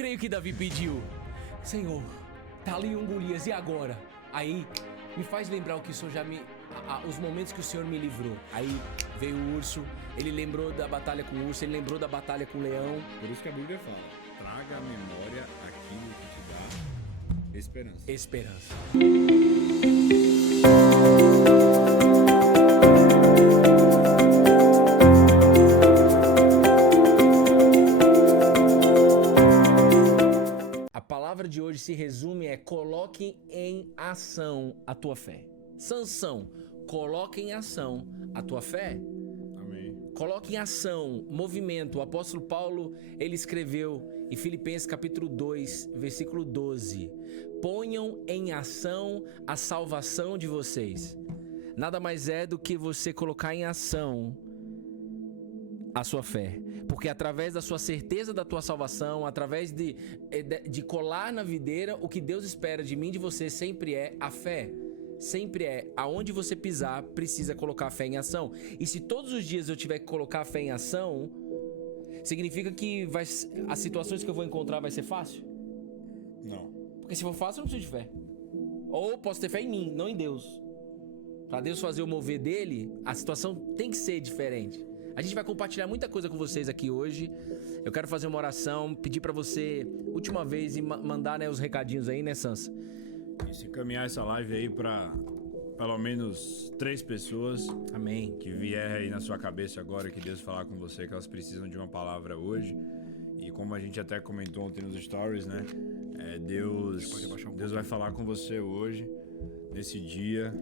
creio que Davi pediu: Senhor, tá ali um Golias, e agora? Aí me faz lembrar o que o Senhor já me... os momentos que o Senhor me livrou. Aí veio o urso, ele lembrou da batalha com o urso, ele lembrou da batalha com o leão. Por isso que a Bíblia fala: traga à memória aquilo que te dá esperança. Esperança. A palavra de hoje se resume coloque em ação a tua fé. Sansão, coloque em ação a tua fé. Amém. Coloque em ação, movimento. O apóstolo Paulo, ele escreveu em Filipenses capítulo 2, versículo 12: ponham em ação a salvação de vocês. Nada mais é do que você colocar em ação a sua fé, porque através da sua certeza da tua salvação, através de colar na videira, o que Deus espera de mim e de você sempre é a fé. Sempre aonde você pisar, precisa colocar a fé em ação. E se todos os dias eu tiver que colocar a fé em ação, significa que as situações que eu vou encontrar vai ser fácil? Não. Porque se for fácil, eu não preciso de fé. Ou posso ter fé em mim, não em Deus. Para Deus fazer o mover dele, a situação tem que ser diferente. A gente vai compartilhar muita coisa com vocês aqui hoje. Eu quero fazer uma oração, pedir para você, última vez, e mandar os recadinhos aí, né, Sansa? E se caminhar essa live aí para pelo menos 3 pessoas. Amém. Que vier aí na sua cabeça agora, que Deus falar com você, que elas precisam de uma palavra hoje. E como a gente até comentou ontem nos stories, né? Deus vai falar com você hoje, nesse dia.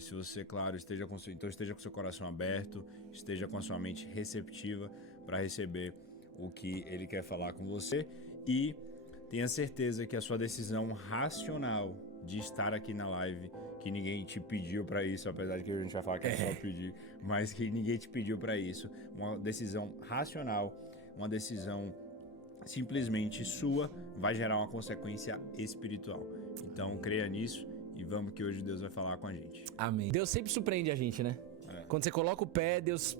Se você, claro, esteja com seu coração aberto, esteja com a sua mente receptiva para receber o que Ele quer falar com você. E tenha certeza que a sua decisão racional de estar aqui na live, que ninguém te pediu para isso, apesar de que a gente vai falar que é só pedir, mas que ninguém te pediu para isso, uma decisão racional, uma decisão simplesmente sua, vai gerar uma consequência espiritual. Então creia nisso e vamos que hoje Deus vai falar com a gente. Amém. Deus sempre surpreende a gente, né? Quando você coloca o pé, Deus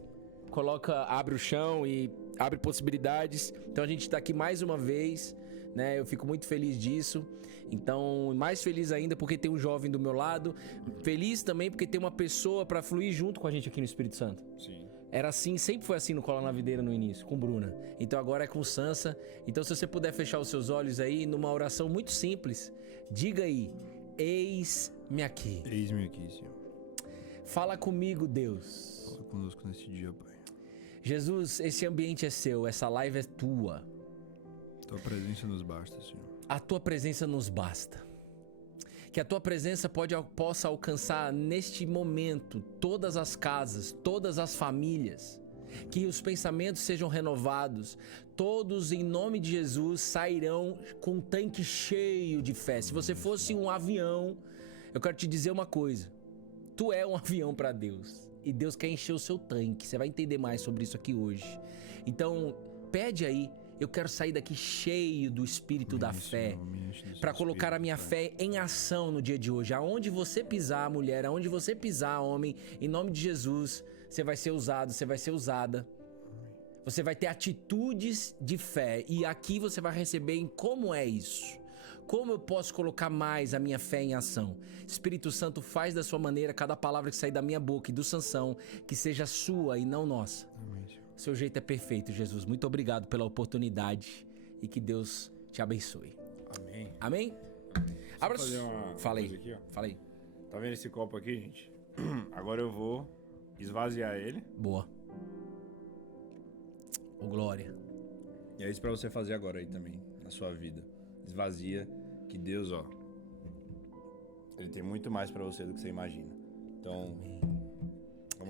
abre o chão e abre possibilidades. Então a gente tá aqui mais uma vez, né? Eu fico muito feliz disso. Então, mais feliz ainda porque tem um jovem do meu lado. Feliz também porque tem uma pessoa para fluir junto com a gente aqui no Espírito Santo. Sim. Era assim, sempre foi assim no Cola na Videira no início, com Bruna. Então agora é com Sansa. Então se você puder fechar os seus olhos aí, numa oração muito simples, diga aí: eis-me aqui. Eis-me aqui, Senhor. Fala comigo, Deus. Fala conosco nesse dia, Pai. Jesus, esse ambiente é seu, essa live é tua. Tua presença nos basta, Senhor. A tua presença nos basta. Que a tua presença possa alcançar neste momento todas as casas, todas as famílias. Que os pensamentos sejam renovados. Todos, em nome de Jesus, sairão com um tanque cheio de fé. Se você fosse um avião, eu quero te dizer uma coisa. Tu é um avião para Deus. E Deus quer encher o seu tanque. Você vai entender mais sobre isso aqui hoje. Então, pede aí. Eu quero sair daqui cheio do Espírito da fé, para colocar a minha fé em ação no dia de hoje. Aonde você pisar, mulher, aonde você pisar, homem, em nome de Jesus, você vai ser usado, você vai ser usada. Você vai ter atitudes de fé. E aqui você vai receber em como é isso. Como eu posso colocar mais a minha fé em ação? Espírito Santo, faz da sua maneira cada palavra que sair da minha boca e do Sansão, que seja sua e não nossa. Amém. Seu jeito é perfeito, Jesus. Muito obrigado pela oportunidade e que Deus te abençoe. Amém. Amém? Abra fazer uma Fala aí. coisa aqui, ó. Fala aí. Tá vendo esse copo aqui, gente? Agora eu vou esvaziar ele. Boa. Ô, glória. E é isso pra você fazer agora aí também, na sua vida. Esvazia, que Deus, ó, Ele tem muito mais pra você do que você imagina. Então,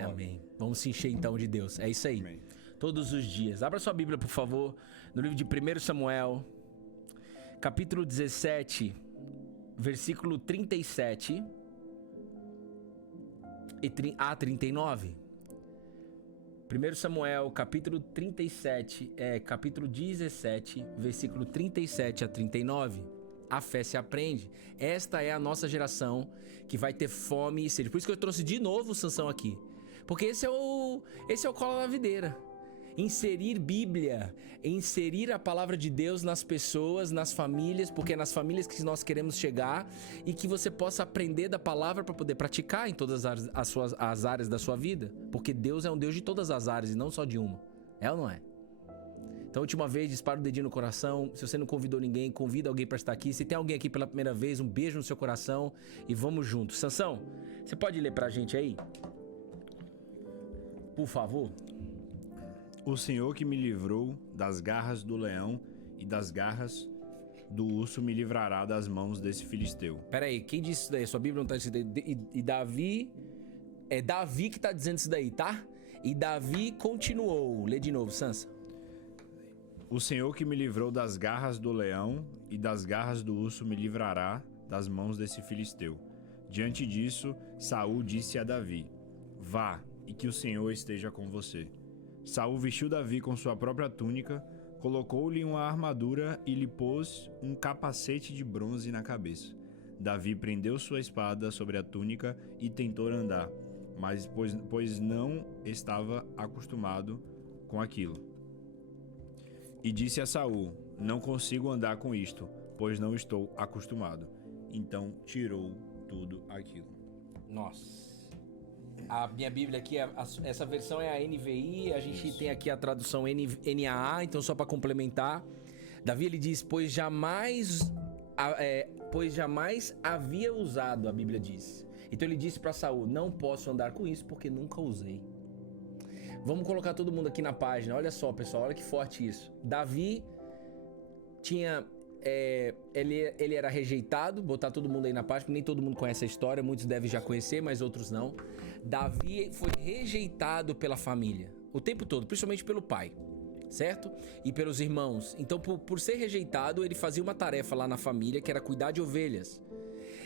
Amém. Vamos se encher então de Deus. É isso aí. Amém. Todos os dias. Abra sua Bíblia, por favor, no livro de 1 Samuel, capítulo 17, versículo 37 a 39. 1 Samuel, capítulo 37, capítulo 17, versículo 37 a 39. A fé se aprende. Esta é a nossa geração que vai ter fome e sede. Por isso que eu trouxe de novo o Sansão aqui. Porque esse é o Cola na Videira. inserir Bíblia, inserir a palavra de Deus nas pessoas, nas famílias, porque é nas famílias que nós queremos chegar, e que você possa aprender da palavra para poder praticar em todas as áreas da sua vida, porque Deus é um Deus de todas as áreas e não só de uma. É ou não é? Então, última vez, dispara o dedinho no coração. Se você não convidou ninguém, convida alguém para estar aqui. Se tem alguém aqui pela primeira vez, um beijo no seu coração e vamos juntos. Sansão, você pode ler pra gente aí? Por favor. O Senhor que me livrou das garras do leão e das garras do urso me livrará das mãos desse filisteu. Pera aí, quem disse isso daí? Sua Bíblia não tá escrito aí. E Davi... É Davi que tá dizendo isso daí, tá? E Davi continuou. Lê de novo, Sansa. O Senhor que me livrou das garras do leão e das garras do urso me livrará das mãos desse filisteu. Diante disso, Saul disse a Davi: Vá, e que o Senhor esteja com você. Saul vestiu Davi com sua própria túnica, colocou-lhe uma armadura e lhe pôs um capacete de bronze na cabeça. Davi prendeu sua espada sobre a túnica e tentou andar, mas pois não estava acostumado com aquilo. E disse a Saul: Não consigo andar com isto, pois não estou acostumado. Então tirou tudo aquilo. Nossa. A minha Bíblia aqui, essa versão é a NVI, a gente tem aqui a tradução NAA, então só para complementar. Davi, ele diz, pois jamais havia usado, a Bíblia diz. Então ele disse para Saul, não posso andar com isso porque nunca usei. Vamos colocar todo mundo aqui na página, olha só pessoal, olha que forte isso. Davi tinha... ele era rejeitado, botar todo mundo aí na página, nem todo mundo conhece a história, muitos devem já conhecer, mas outros não. Davi foi rejeitado pela família, o tempo todo, principalmente pelo pai, certo? E pelos irmãos. Então, por ser rejeitado, ele fazia uma tarefa lá na família, que era cuidar de ovelhas.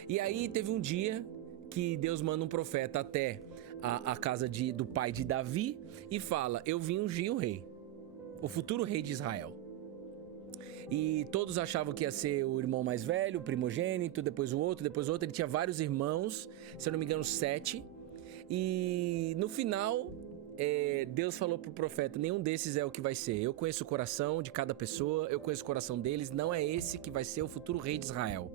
E aí, teve um dia que Deus manda um profeta até a casa do pai de Davi e fala, eu vim ungir o rei, o futuro rei de Israel. E todos achavam que ia ser o irmão mais velho, o primogênito, depois o outro. Ele tinha vários irmãos, se eu não me engano 7. E no final, Deus falou pro profeta, nenhum desses é o que vai ser. Eu conheço o coração de cada pessoa, eu conheço o coração deles, não é esse que vai ser o futuro rei de Israel.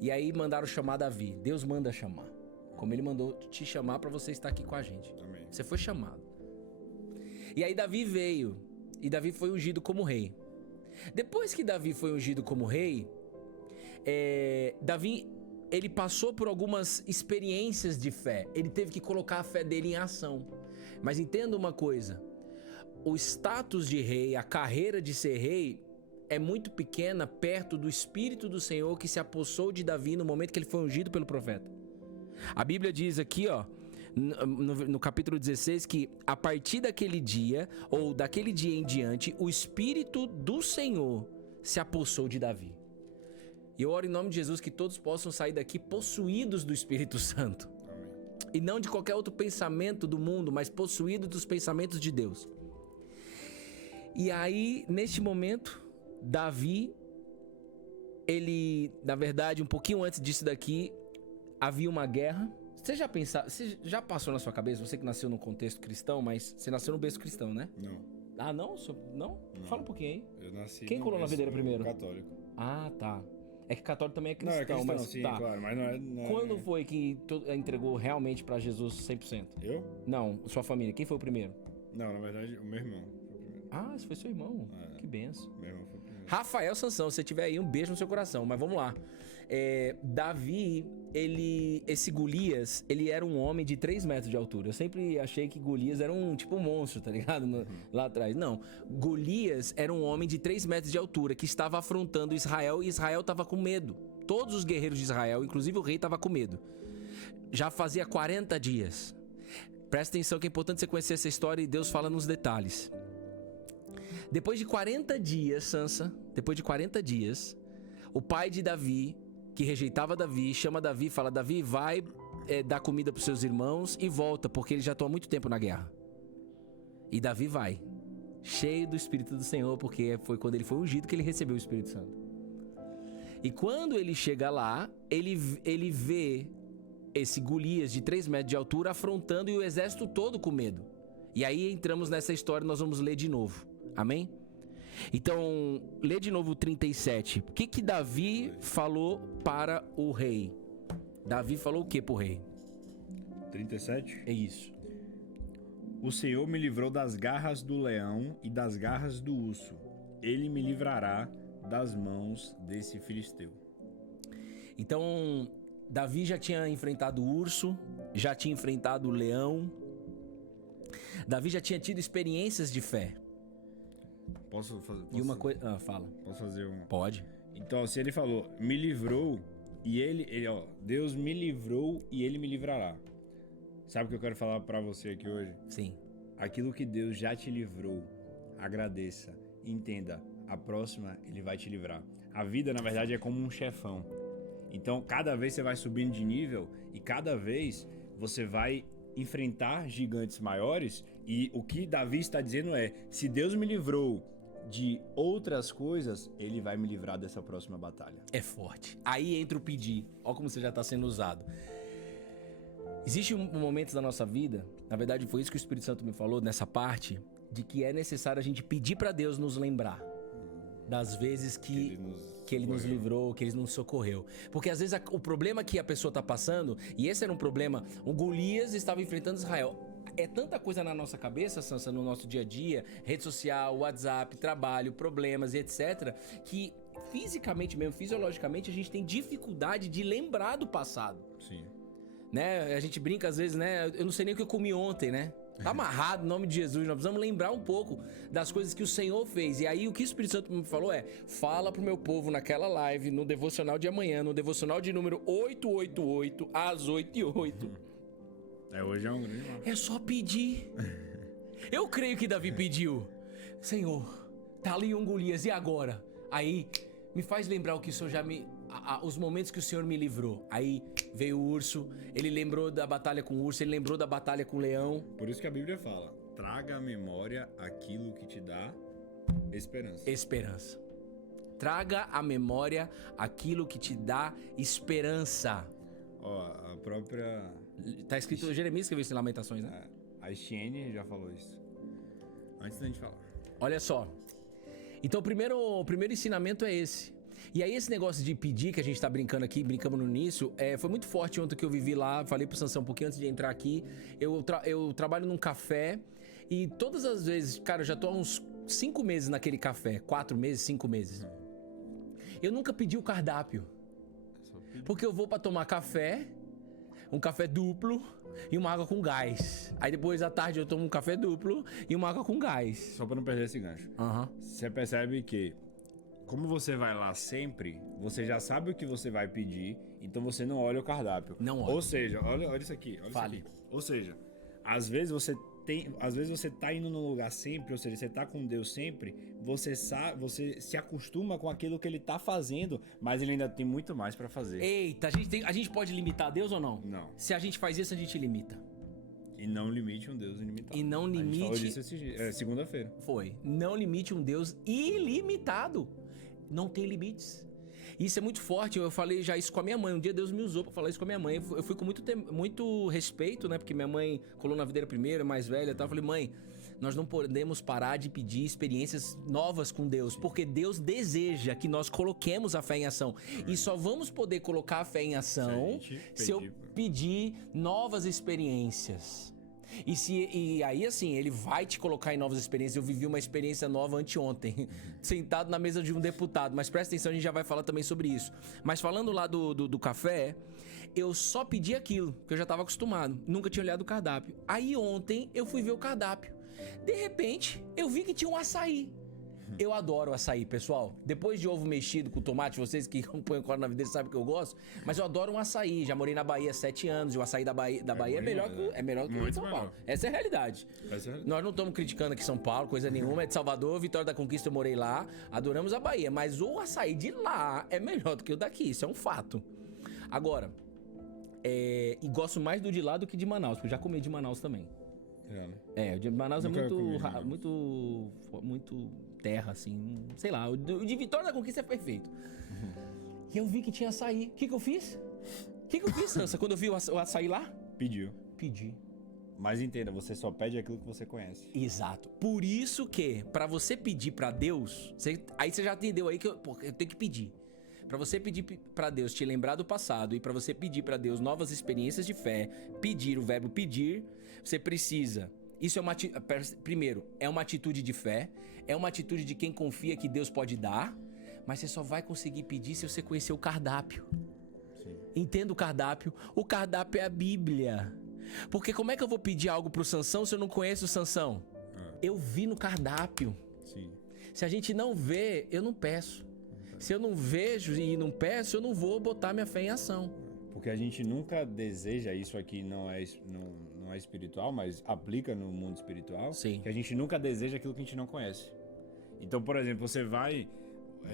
E aí mandaram chamar Davi. Deus manda chamar, como ele mandou te chamar para você estar aqui com a gente. Amém. Você foi chamado. E aí Davi veio, e Davi foi ungido como rei. Depois que Davi foi ungido como rei, Davi, ele passou por algumas experiências de fé. Ele teve que colocar a fé dele em ação. Mas entenda uma coisa, o status de rei, a carreira de ser rei, é muito pequena perto do Espírito do Senhor que se apossou de Davi no momento que ele foi ungido pelo profeta. A Bíblia diz aqui, ó, no capítulo 16, que a partir daquele dia, ou daquele dia em diante, o Espírito do Senhor se apossou de Davi. E eu oro em nome de Jesus que todos possam sair daqui possuídos do Espírito Santo. Amém. E não de qualquer outro pensamento do mundo, mas possuídos dos pensamentos de Deus. E aí, neste momento, Davi, ele, na verdade, um pouquinho antes disso daqui, havia uma guerra. Você já passou na sua cabeça, você que nasceu num contexto cristão, mas você nasceu no berço cristão, né? Não. Ah, não? Não? Fala um pouquinho aí. Eu nasci Quem colou na videira primeiro? Católico. Ah, tá. É que católico também é cristão, Não, é cristão, mas sim, tá. claro, mas não é... Quando foi que entregou realmente pra Jesus 100%? Eu? Não, sua família. Quem foi o primeiro? Não, na verdade, o meu irmão foi o primeiro. Ah, esse foi seu irmão. É. Que benção. Meu irmão foi o primeiro. Rafael Sansão, se você tiver aí, um beijo no seu coração. Mas vamos lá. Davi, esse Golias, ele era um homem de 3 metros de altura. Eu sempre achei que Golias era um monstro, tá ligado? Lá atrás. Não. Golias era um homem de 3 metros de altura que estava afrontando Israel e Israel estava com medo. Todos os guerreiros de Israel, inclusive o rei, estava com medo. Já fazia 40 dias. Presta atenção que é importante você conhecer essa história e Deus fala nos detalhes. Depois de 40 dias, Sansa, depois de 40 dias, o pai de Davi, que rejeitava Davi, chama Davi e fala, Davi, vai dar comida para os seus irmãos e volta, porque eles já estão há muito tempo na guerra. E Davi vai, cheio do Espírito do Senhor, porque foi quando ele foi ungido que ele recebeu o Espírito Santo. E quando ele chega lá, ele vê esse Golias de 3 metros de altura afrontando e o exército todo com medo. E aí entramos nessa história, nós vamos ler de novo. Amém? Então, lê de novo o 37. O que Davi falou para o rei? Davi falou o que pro rei? 37? É isso. O Senhor me livrou das garras do leão e das garras do urso. Ele me livrará das mãos desse filisteu. Então, Davi já tinha enfrentado o urso, já tinha enfrentado o leão. Davi já tinha tido experiências de fé. Posso fazer? E uma coisa... fala. Posso fazer uma? Pode. Então, se ele falou, me livrou e Deus me livrou e ele me livrará. Sabe o que eu quero falar pra você aqui hoje? Sim. Aquilo que Deus já te livrou, agradeça, entenda, a próxima ele vai te livrar. A vida, na verdade, é como um chefão. Então, cada vez você vai subindo de nível e cada vez você vai enfrentar gigantes maiores, e o que Davi está dizendo é, se Deus me livrou de outras coisas, ele vai me livrar dessa próxima batalha. É forte. Aí entra o pedir. Olha como você já está sendo usado. Existe um momento da nossa vida, na verdade foi isso que o Espírito Santo me falou nessa parte, de que é necessário a gente pedir para Deus nos lembrar das vezes que ele nos livrou, que ele nos socorreu. Porque às vezes o problema que a pessoa está passando, e esse era um problema, o Golias estava enfrentando Israel. É tanta coisa na nossa cabeça, Sansa, no nosso dia a dia, rede social, WhatsApp, trabalho, problemas e etc, que fisicamente mesmo, fisiologicamente, a gente tem dificuldade de lembrar do passado. Sim. Né? A gente brinca às vezes, né? Eu não sei nem o que eu comi ontem, né? Tá amarrado, em nome de Jesus. Nós precisamos lembrar um pouco das coisas que o Senhor fez. E aí o que o Espírito Santo me falou é: fala pro meu povo naquela live, no devocional de amanhã, no devocional de número 888, às 8h08. Hoje é um grande marco. É só pedir. Eu creio que Davi pediu: Senhor, tá ali um Golias, e agora? Aí me faz lembrar o que o Senhor já me... os momentos que o Senhor me livrou. Aí veio o urso, ele lembrou da batalha com o urso, ele lembrou da batalha com o leão. Por isso que a Bíblia fala, traga à memória aquilo que te dá esperança. Esperança. Traga à memória aquilo que te dá esperança. Ó, a própria... Tá escrito, Jeremias escreveu isso em Lamentações, né? A Estienne já falou isso. Antes da gente falar. Olha só. Então o primeiro ensinamento é esse. E aí esse negócio de pedir que a gente tá brincando aqui, brincamos no início, foi muito forte ontem que eu vivi lá. Falei pro Sansão um pouquinho antes de entrar aqui. Eu trabalho num café e todas as vezes, cara, eu já tô há uns 5 meses naquele café. 4 meses, 5 meses. Eu nunca pedi o cardápio. Porque eu vou pra tomar café, um café duplo e uma água com gás. Aí depois à tarde eu tomo um café duplo e uma água com gás. Só pra não perder esse gancho. Você percebe que, como você vai lá sempre, você já sabe o que você vai pedir, então você não olha o cardápio. Não olha. Ou seja, olha isso aqui. Fale. Isso aqui. Ou seja, às vezes você tá indo num lugar sempre, ou seja, você tá com Deus sempre, você se acostuma com aquilo que ele tá fazendo, mas ele ainda tem muito mais pra fazer. Eita, a gente pode limitar Deus ou não? Não. Se a gente faz isso, a gente limita. E não limite um Deus ilimitado. E não limite... A gente falou disso segunda-feira. Foi. Não limite um Deus ilimitado. Não tem limites. Isso é muito forte. Eu falei já isso com a minha mãe. Um dia Deus me usou pra falar isso com a minha mãe. Eu fui com muito respeito, né? Porque minha mãe colou na videira primeiro, mais velha e tal. Eu falei, mãe, nós não podemos parar de pedir experiências novas com Deus, porque Deus deseja que nós coloquemos a fé em ação. E só vamos poder colocar a fé em ação se eu pedir novas experiências. E aí, assim, ele vai te colocar em novas experiências. Eu vivi uma experiência nova anteontem, sentado na mesa de um deputado. Mas presta atenção, a gente já vai falar também sobre isso. Mas falando lá do café, eu só pedi aquilo, que eu já estava acostumado. Nunca tinha olhado o cardápio. Aí ontem eu fui ver o cardápio. De repente, eu vi que tinha um açaí. Eu adoro açaí, pessoal. Depois de ovo mexido com tomate, vocês que acompanham o Coro na Vida sabem que eu gosto. Mas eu adoro um açaí. Já morei na Bahia há 7 anos. E o açaí da Bahia é melhor que o de São Paulo. Essa é a realidade. Nós não estamos criticando aqui São Paulo, coisa nenhuma. É de Salvador, Vitória da Conquista, eu morei lá. Adoramos a Bahia. Mas o açaí de lá é melhor do que o daqui. Isso é um fato. Agora, e gosto mais do de lá do que de Manaus. Porque eu já comi de Manaus também. O de Manaus Nunca é muito terra, assim, sei lá. O de Vitória da Conquista é perfeito. E eu vi que tinha açaí. O que eu fiz? Sansa, quando eu vi o açaí lá? Pedi. Mas entenda, você só pede aquilo que você conhece. Exato. Por isso que, pra você pedir pra Deus, aí você já entendeu aí que eu tenho que pedir. Pra você pedir pra Deus te lembrar do passado e pra você pedir pra Deus novas experiências de fé, pedir, o verbo pedir, você precisa. Isso é primeiro, é uma atitude de fé, é uma atitude de quem confia que Deus pode dar, mas você só vai conseguir pedir se você conhecer o cardápio. Sim. Entenda o cardápio. O cardápio é a Bíblia. Porque como é que eu vou pedir algo pro Sansão se eu não conheço o Sansão? Eu vi no cardápio. Sim. Se a gente não vê, eu não peço. Se eu não vejo e não peço, eu não vou botar minha fé em ação. Porque a gente nunca deseja, isso aqui não é espiritual, mas aplica no mundo espiritual. Sim. Que a gente nunca deseja aquilo que a gente não conhece. Então, por exemplo, você vai...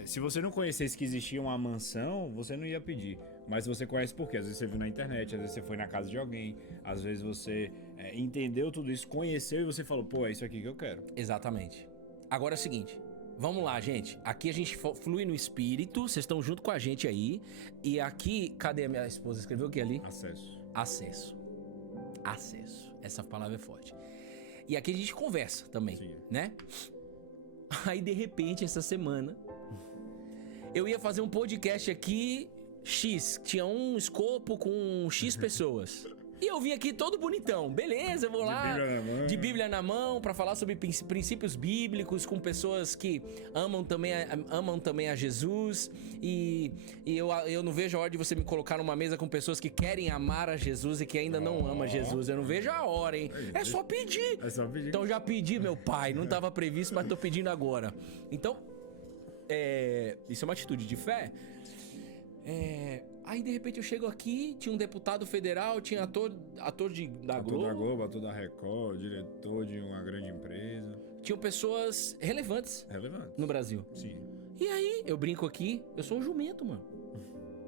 Se você não conhecesse que existia uma mansão, você não ia pedir. Mas você conhece por quê? Às vezes você viu na internet, às vezes você foi na casa de alguém, às vezes você entendeu tudo isso, conheceu e você falou, pô, é isso aqui que eu quero. Exatamente. Agora é o seguinte, vamos lá, gente. Aqui a gente flui no espírito, vocês estão junto com a gente aí. E aqui, cadê a minha esposa? Escreveu o que ali? Acesso. Acesso. Acesso. Essa palavra é forte. E aqui a gente conversa também, Sim. né? Aí, de repente, essa semana, eu ia fazer um podcast aqui, tinha um escopo com X pessoas. E eu vim aqui todo bonitão, beleza, eu vou lá, de Bíblia na mão, pra falar sobre princípios bíblicos, com pessoas que amam também a Jesus. E eu não vejo a hora de você me colocar numa mesa com pessoas que querem amar a Jesus e que ainda não amam Jesus. Eu não vejo a hora, hein? É só pedir. É só pedir. Então já pedi, meu pai, não tava previsto, mas tô pedindo agora. Então, isso é uma atitude de fé. Aí de repente eu chego aqui, tinha um deputado federal, tinha ator da Globo. Ator da Record, diretor de uma grande empresa. Tinham pessoas relevantes Relevante. no Brasil. Sim. E aí, eu brinco aqui, eu sou um jumento, mano.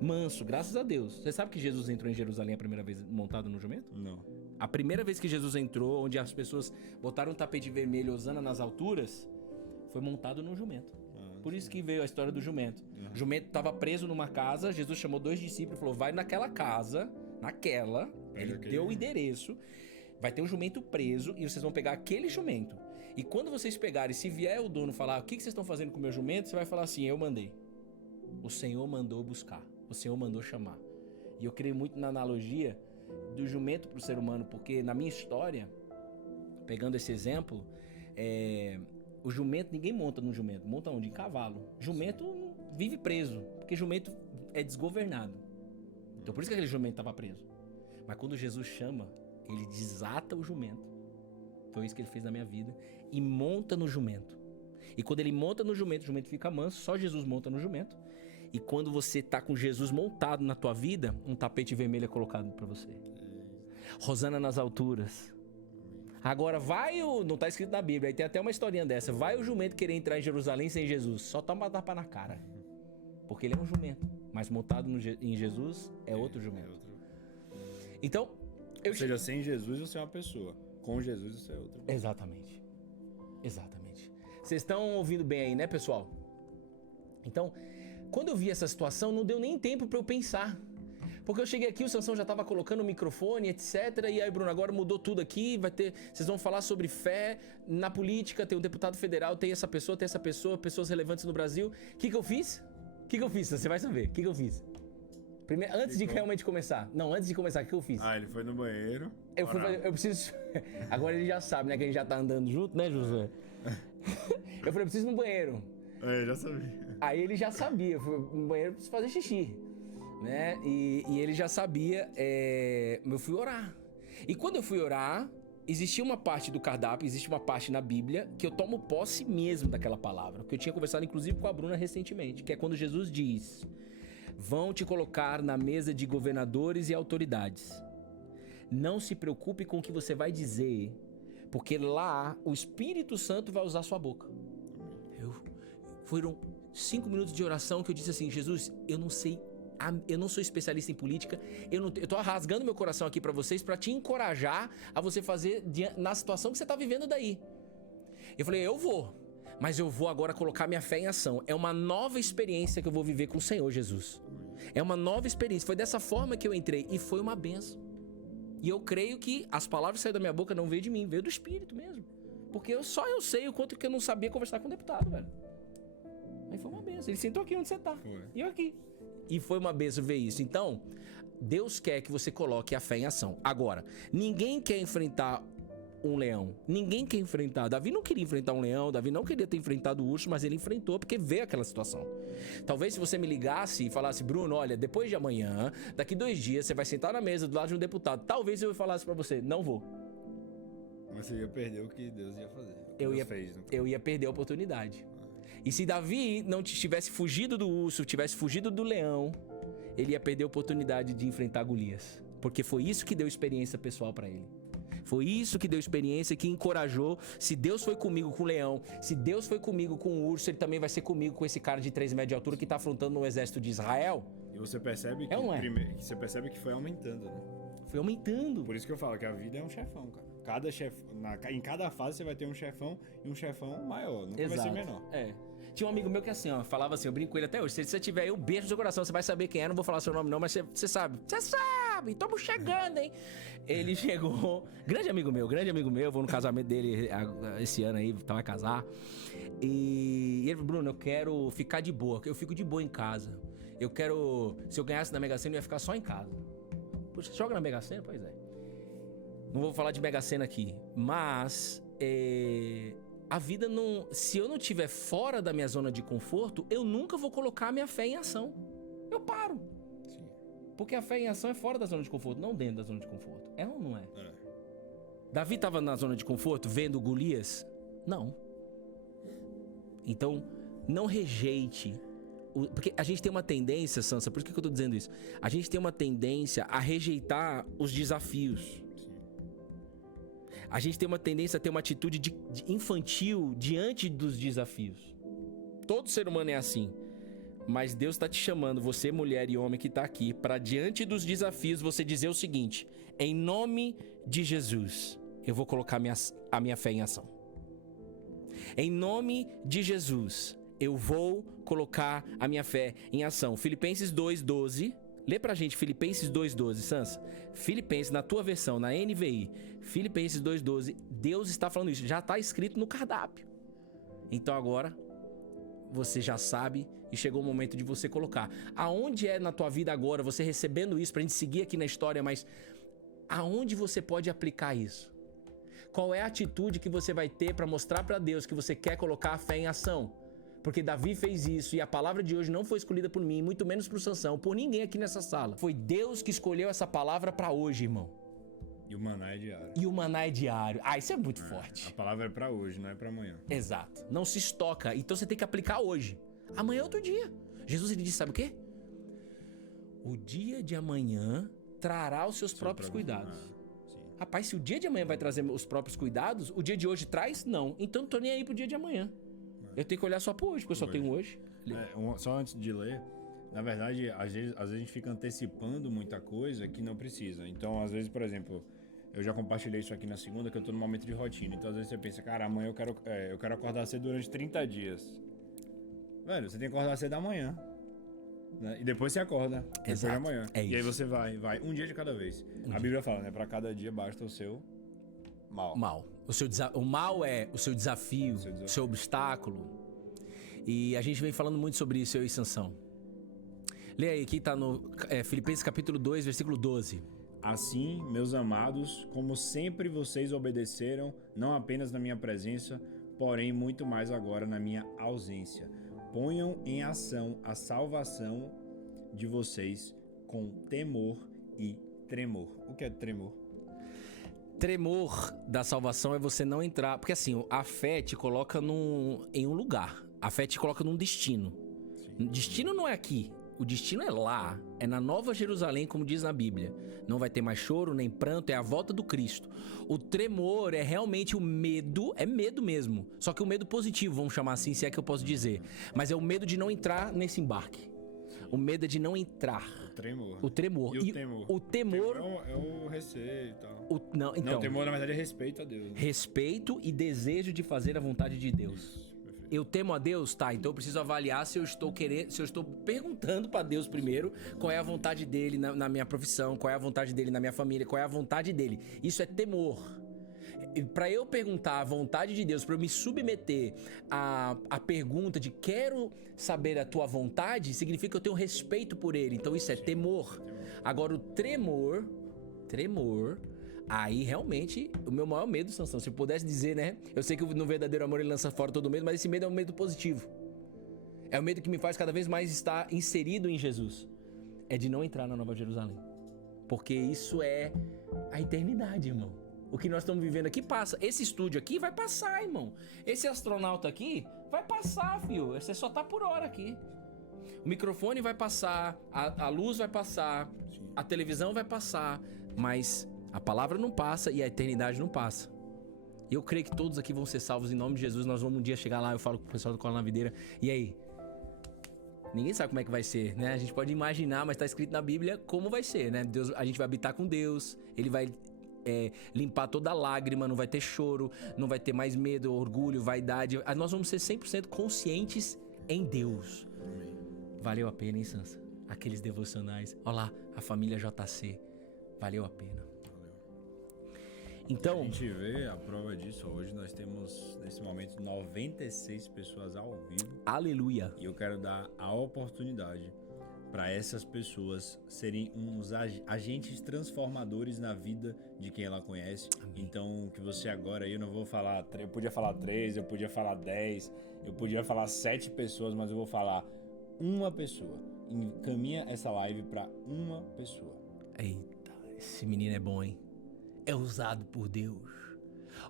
Manso, graças a Deus. Você sabe que Jesus entrou em Jerusalém a primeira vez montado no jumento? Não. A primeira vez que Jesus entrou, onde as pessoas botaram um tapete vermelho, Hosana nas alturas, foi montado num jumento. Por isso que veio a história do jumento. O jumento estava preso numa casa, Jesus chamou 2 discípulos e falou, vai naquela casa, ele deu o endereço, vai ter um jumento preso e vocês vão pegar aquele jumento. E quando vocês pegarem, se vier o dono falar, o que vocês estão fazendo com o meu jumento? Você vai falar assim, eu mandei. O Senhor mandou buscar, o Senhor mandou chamar. E eu creio muito na analogia do jumento para o ser humano, porque na minha história, pegando esse exemplo, o jumento, ninguém monta no jumento. Monta onde? Em cavalo. Jumento vive preso, porque jumento é desgovernado. Então por isso que aquele jumento estava preso. Mas quando Jesus chama, ele desata o jumento. Foi isso que ele fez na minha vida. E monta no jumento. E quando ele monta no jumento, o jumento fica manso. Só Jesus monta no jumento. E quando você tá com Jesus montado na tua vida, um tapete vermelho é colocado para você. Hosana nas alturas. Agora não tá escrito na Bíblia, aí tem até uma historinha dessa. Vai o jumento querer entrar em Jerusalém sem Jesus, só toma tapa na cara. Porque ele é um jumento, mas montado em Jesus é outro jumento. Então, Ou seja, sem Jesus você é uma pessoa, com Jesus você é outra pessoa. Exatamente. Vocês estão ouvindo bem aí, né, pessoal? Então, quando eu vi essa situação, não deu nem tempo pra eu pensar. Porque eu cheguei aqui, o Sansão já tava colocando o microfone, etc. E aí, Bruno, agora mudou tudo aqui, vocês vão falar sobre fé na política, tem um deputado federal, tem essa pessoa, pessoas relevantes no Brasil. O que eu fiz? Você vai saber. O que eu fiz? Primeiro, antes de realmente começar. Não, antes de começar, o que eu fiz? Ele foi no banheiro. Eu preciso... Agora ele já sabe, né, que a gente já tá andando junto, né, Josué? Eu falei, eu preciso ir no banheiro. Eu já sabia. Aí ele já sabia, eu fui no banheiro, preciso fazer xixi. Né? E ele já sabia, eu fui orar. E quando eu fui orar, existia uma parte do cardápio, existe uma parte na Bíblia que eu tomo posse mesmo daquela palavra, que eu tinha conversado inclusive com a Bruna recentemente, que é quando Jesus diz: vão te colocar na mesa de governadores e autoridades. Não se preocupe com o que você vai dizer, porque lá o Espírito Santo vai usar sua boca. Foram 5 minutos de oração que eu disse assim: Jesus, eu não sou especialista em política, eu tô rasgando meu coração aqui pra vocês pra te encorajar a você fazer na situação que você tá vivendo daí. Eu falei, mas eu vou agora colocar minha fé em ação. É uma nova experiência que eu vou viver com o Senhor Jesus. É uma nova experiência. Foi dessa forma que eu entrei e foi uma benção. E eu creio que as palavras que saíram da minha boca não veio de mim, veio do Espírito mesmo. Porque só eu sei o quanto que eu não sabia conversar com o deputado, velho. Aí foi uma benção. Ele sentou aqui onde você tá. Foi. E eu aqui. E foi uma benção ver isso. Então, Deus quer que você coloque a fé em ação. Agora, ninguém quer enfrentar um leão. Ninguém quer enfrentar. Davi não queria enfrentar um leão, Davi não queria ter enfrentado o urso, mas ele enfrentou porque veio aquela situação. Talvez se você me ligasse e falasse, Bruno, olha, depois de amanhã, daqui 2 dias, você vai sentar na mesa do lado de um deputado. Talvez eu falasse pra você, não vou. Mas você ia perder o que Deus ia fazer. Eu ia perder a oportunidade. E se Davi não tivesse fugido do urso, tivesse fugido do leão, ele ia perder a oportunidade de enfrentar Golias. Porque foi isso que deu experiência pessoal pra ele. Foi isso que deu experiência, que encorajou. Se Deus foi comigo com o leão, se Deus foi comigo com o urso, ele também vai ser comigo com esse cara de 3 metros de altura que tá afrontando o exército de Israel. E você percebe que, você percebe que foi aumentando, né? Foi aumentando. Por isso que eu falo que a vida é um chefão, cara. Em cada fase você vai ter um chefão e um chefão maior. Nunca vai ser menor. É. Tinha um amigo meu que assim, ó, falava assim, eu brinco com ele até hoje. Se você tiver aí, um beijo no seu coração, você vai saber quem é. Não vou falar seu nome não, mas você sabe. Você sabe, estamos chegando, hein? Ele chegou, grande amigo meu, vou no casamento dele esse ano aí, vai casar. E ele falou, Bruno, eu quero ficar de boa, eu fico de boa em casa. Eu quero, se eu ganhasse na Mega Sena, eu ia ficar só em casa. Puxa, joga na Mega Sena? Pois é. Não vou falar de Mega Sena aqui, mas a vida não... Se eu não estiver fora da minha zona de conforto, eu nunca vou colocar a minha fé em ação. Eu paro. Sim. Porque a fé em ação é fora da zona de conforto, não dentro da zona de conforto. É ou não é? É. Davi estava na zona de conforto vendo Golias? Não. Então, não rejeite. Porque a gente tem uma tendência, Sansa, por que eu tô dizendo isso? A gente tem uma tendência a rejeitar os desafios. A gente tem uma tendência a ter uma atitude de infantil diante dos desafios. Todo ser humano é assim. Mas Deus está te chamando, você, mulher e homem que está aqui, para diante dos desafios você dizer o seguinte: em nome de Jesus, eu vou colocar a minha fé em ação. Em nome de Jesus, eu vou colocar a minha fé em ação. Filipenses 2:12. Lê pra gente Filipenses 2:12, Sansa. Filipenses, na tua versão, na NVI, Filipenses 2:12, Deus está falando isso. Já está escrito no cardápio. Então agora, você já sabe e chegou o momento de você colocar. Aonde é na tua vida agora, você recebendo isso, pra gente seguir aqui na história, mas aonde você pode aplicar isso? Qual é a atitude que você vai ter para mostrar para Deus que você quer colocar a fé em ação? Porque Davi fez isso e a palavra de hoje não foi escolhida por mim, muito menos por Sansão, por ninguém aqui nessa sala. Foi Deus que escolheu essa palavra para hoje, irmão. E o maná é diário. E o maná é diário. Ah, isso é muito forte. A palavra é pra hoje, não é pra amanhã. Exato. Não se estoca. Então você tem que aplicar hoje. Amanhã é outro dia. Jesus, ele disse, sabe o quê? O dia de amanhã trará os seus próprios cuidados. Sim. Rapaz, se o dia de amanhã vai trazer os próprios cuidados, o dia de hoje traz? Não. Então não tô nem aí pro dia de amanhã. Eu tenho que olhar só pro hoje, porque eu só tenho hoje. Só antes de ler, na verdade, às vezes a gente fica antecipando muita coisa que não precisa. Então, às vezes, por exemplo, eu já compartilhei isso aqui na segunda, que eu tô num momento de rotina. Então, às vezes você pensa, cara, amanhã eu quero acordar cedo durante 30 dias. Velho, você tem que acordar cedo amanhã. Né? E depois você acorda. Depois de amanhã. É isso. E aí você vai um dia de cada vez. A Bíblia fala, né? Pra cada dia basta o seu mal. O mal é o seu desafio, o seu obstáculo. E a gente vem falando muito sobre isso, eu e Sansão. Lê aí, aqui tá no Filipenses capítulo 2, versículo 12. Assim, meus amados, como sempre vocês obedeceram, não apenas na minha presença, porém muito mais agora na minha ausência. Ponham em ação a salvação de vocês com temor e tremor. O que é tremor? Tremor da salvação é você não entrar... Porque assim, a fé te coloca em um lugar. A fé te coloca num destino. Sim. Destino não é aqui. O destino é lá. É na Nova Jerusalém, como diz na Bíblia. Não vai ter mais choro, nem pranto. É a volta do Cristo. O tremor é realmente o medo. É medo mesmo. Só que o medo positivo, vamos chamar assim, se é que eu posso dizer. Mas é o medo de não entrar nesse embarque. O medo é de não entrar. O tremor. E o temor. O temor é o receio e tal. Não, o temor, na verdade, é respeito a Deus. Né? Respeito e desejo de fazer a vontade de Deus. Isso, perfeito. Eu temo a Deus? Tá, então eu preciso avaliar se eu estou perguntando pra Deus primeiro qual é a vontade dele na minha profissão, qual é a vontade dele na minha família, qual é a vontade dele. Isso é temor. Pra eu perguntar a vontade de Deus, pra eu me submeter à pergunta de quero saber a tua vontade, significa que eu tenho respeito por ele. Então isso é temor. Agora o tremor, aí realmente o meu maior medo, Sansão, se eu pudesse dizer, né? Eu sei que no verdadeiro amor ele lança fora todo medo, mas esse medo é um medo positivo. É o medo que me faz cada vez mais estar inserido em Jesus. É de não entrar na Nova Jerusalém. Porque isso é a eternidade, irmão. O que nós estamos vivendo aqui passa. Esse estúdio aqui vai passar, irmão. Esse astronauta aqui vai passar, filho. Você só tá por hora aqui. O microfone vai passar, a luz vai passar, a televisão vai passar, mas a palavra não passa e a eternidade não passa. E eu creio que todos aqui vão ser salvos em nome de Jesus. Nós vamos um dia chegar lá, eu falo com o pessoal do Cola na Videira. E aí? Ninguém sabe como é que vai ser, né? A gente pode imaginar, mas tá escrito na Bíblia como vai ser, né? Deus, a gente vai habitar com Deus, Ele vai limpar toda lágrima, não vai ter choro, não vai ter mais medo, orgulho, vaidade. Nós vamos ser 100% conscientes em Deus. Amém. Valeu a pena, hein, Sansa? Aqueles devocionais. Olha lá, a família JC. Valeu a pena. Valeu. Então, A gente vê a prova disso. Hoje nós temos, nesse momento, 96 pessoas ao vivo. aleluia. E eu quero dar a oportunidade para essas pessoas serem uns agentes transformadores na vida de quem ela conhece. Amém. Então, que você agora, eu não vou falar, eu podia falar 3, eu podia falar 10, eu podia falar 7 pessoas, mas eu vou falar uma pessoa. Encaminha essa live para uma pessoa. Eita, esse menino é bom, hein? É usado por Deus.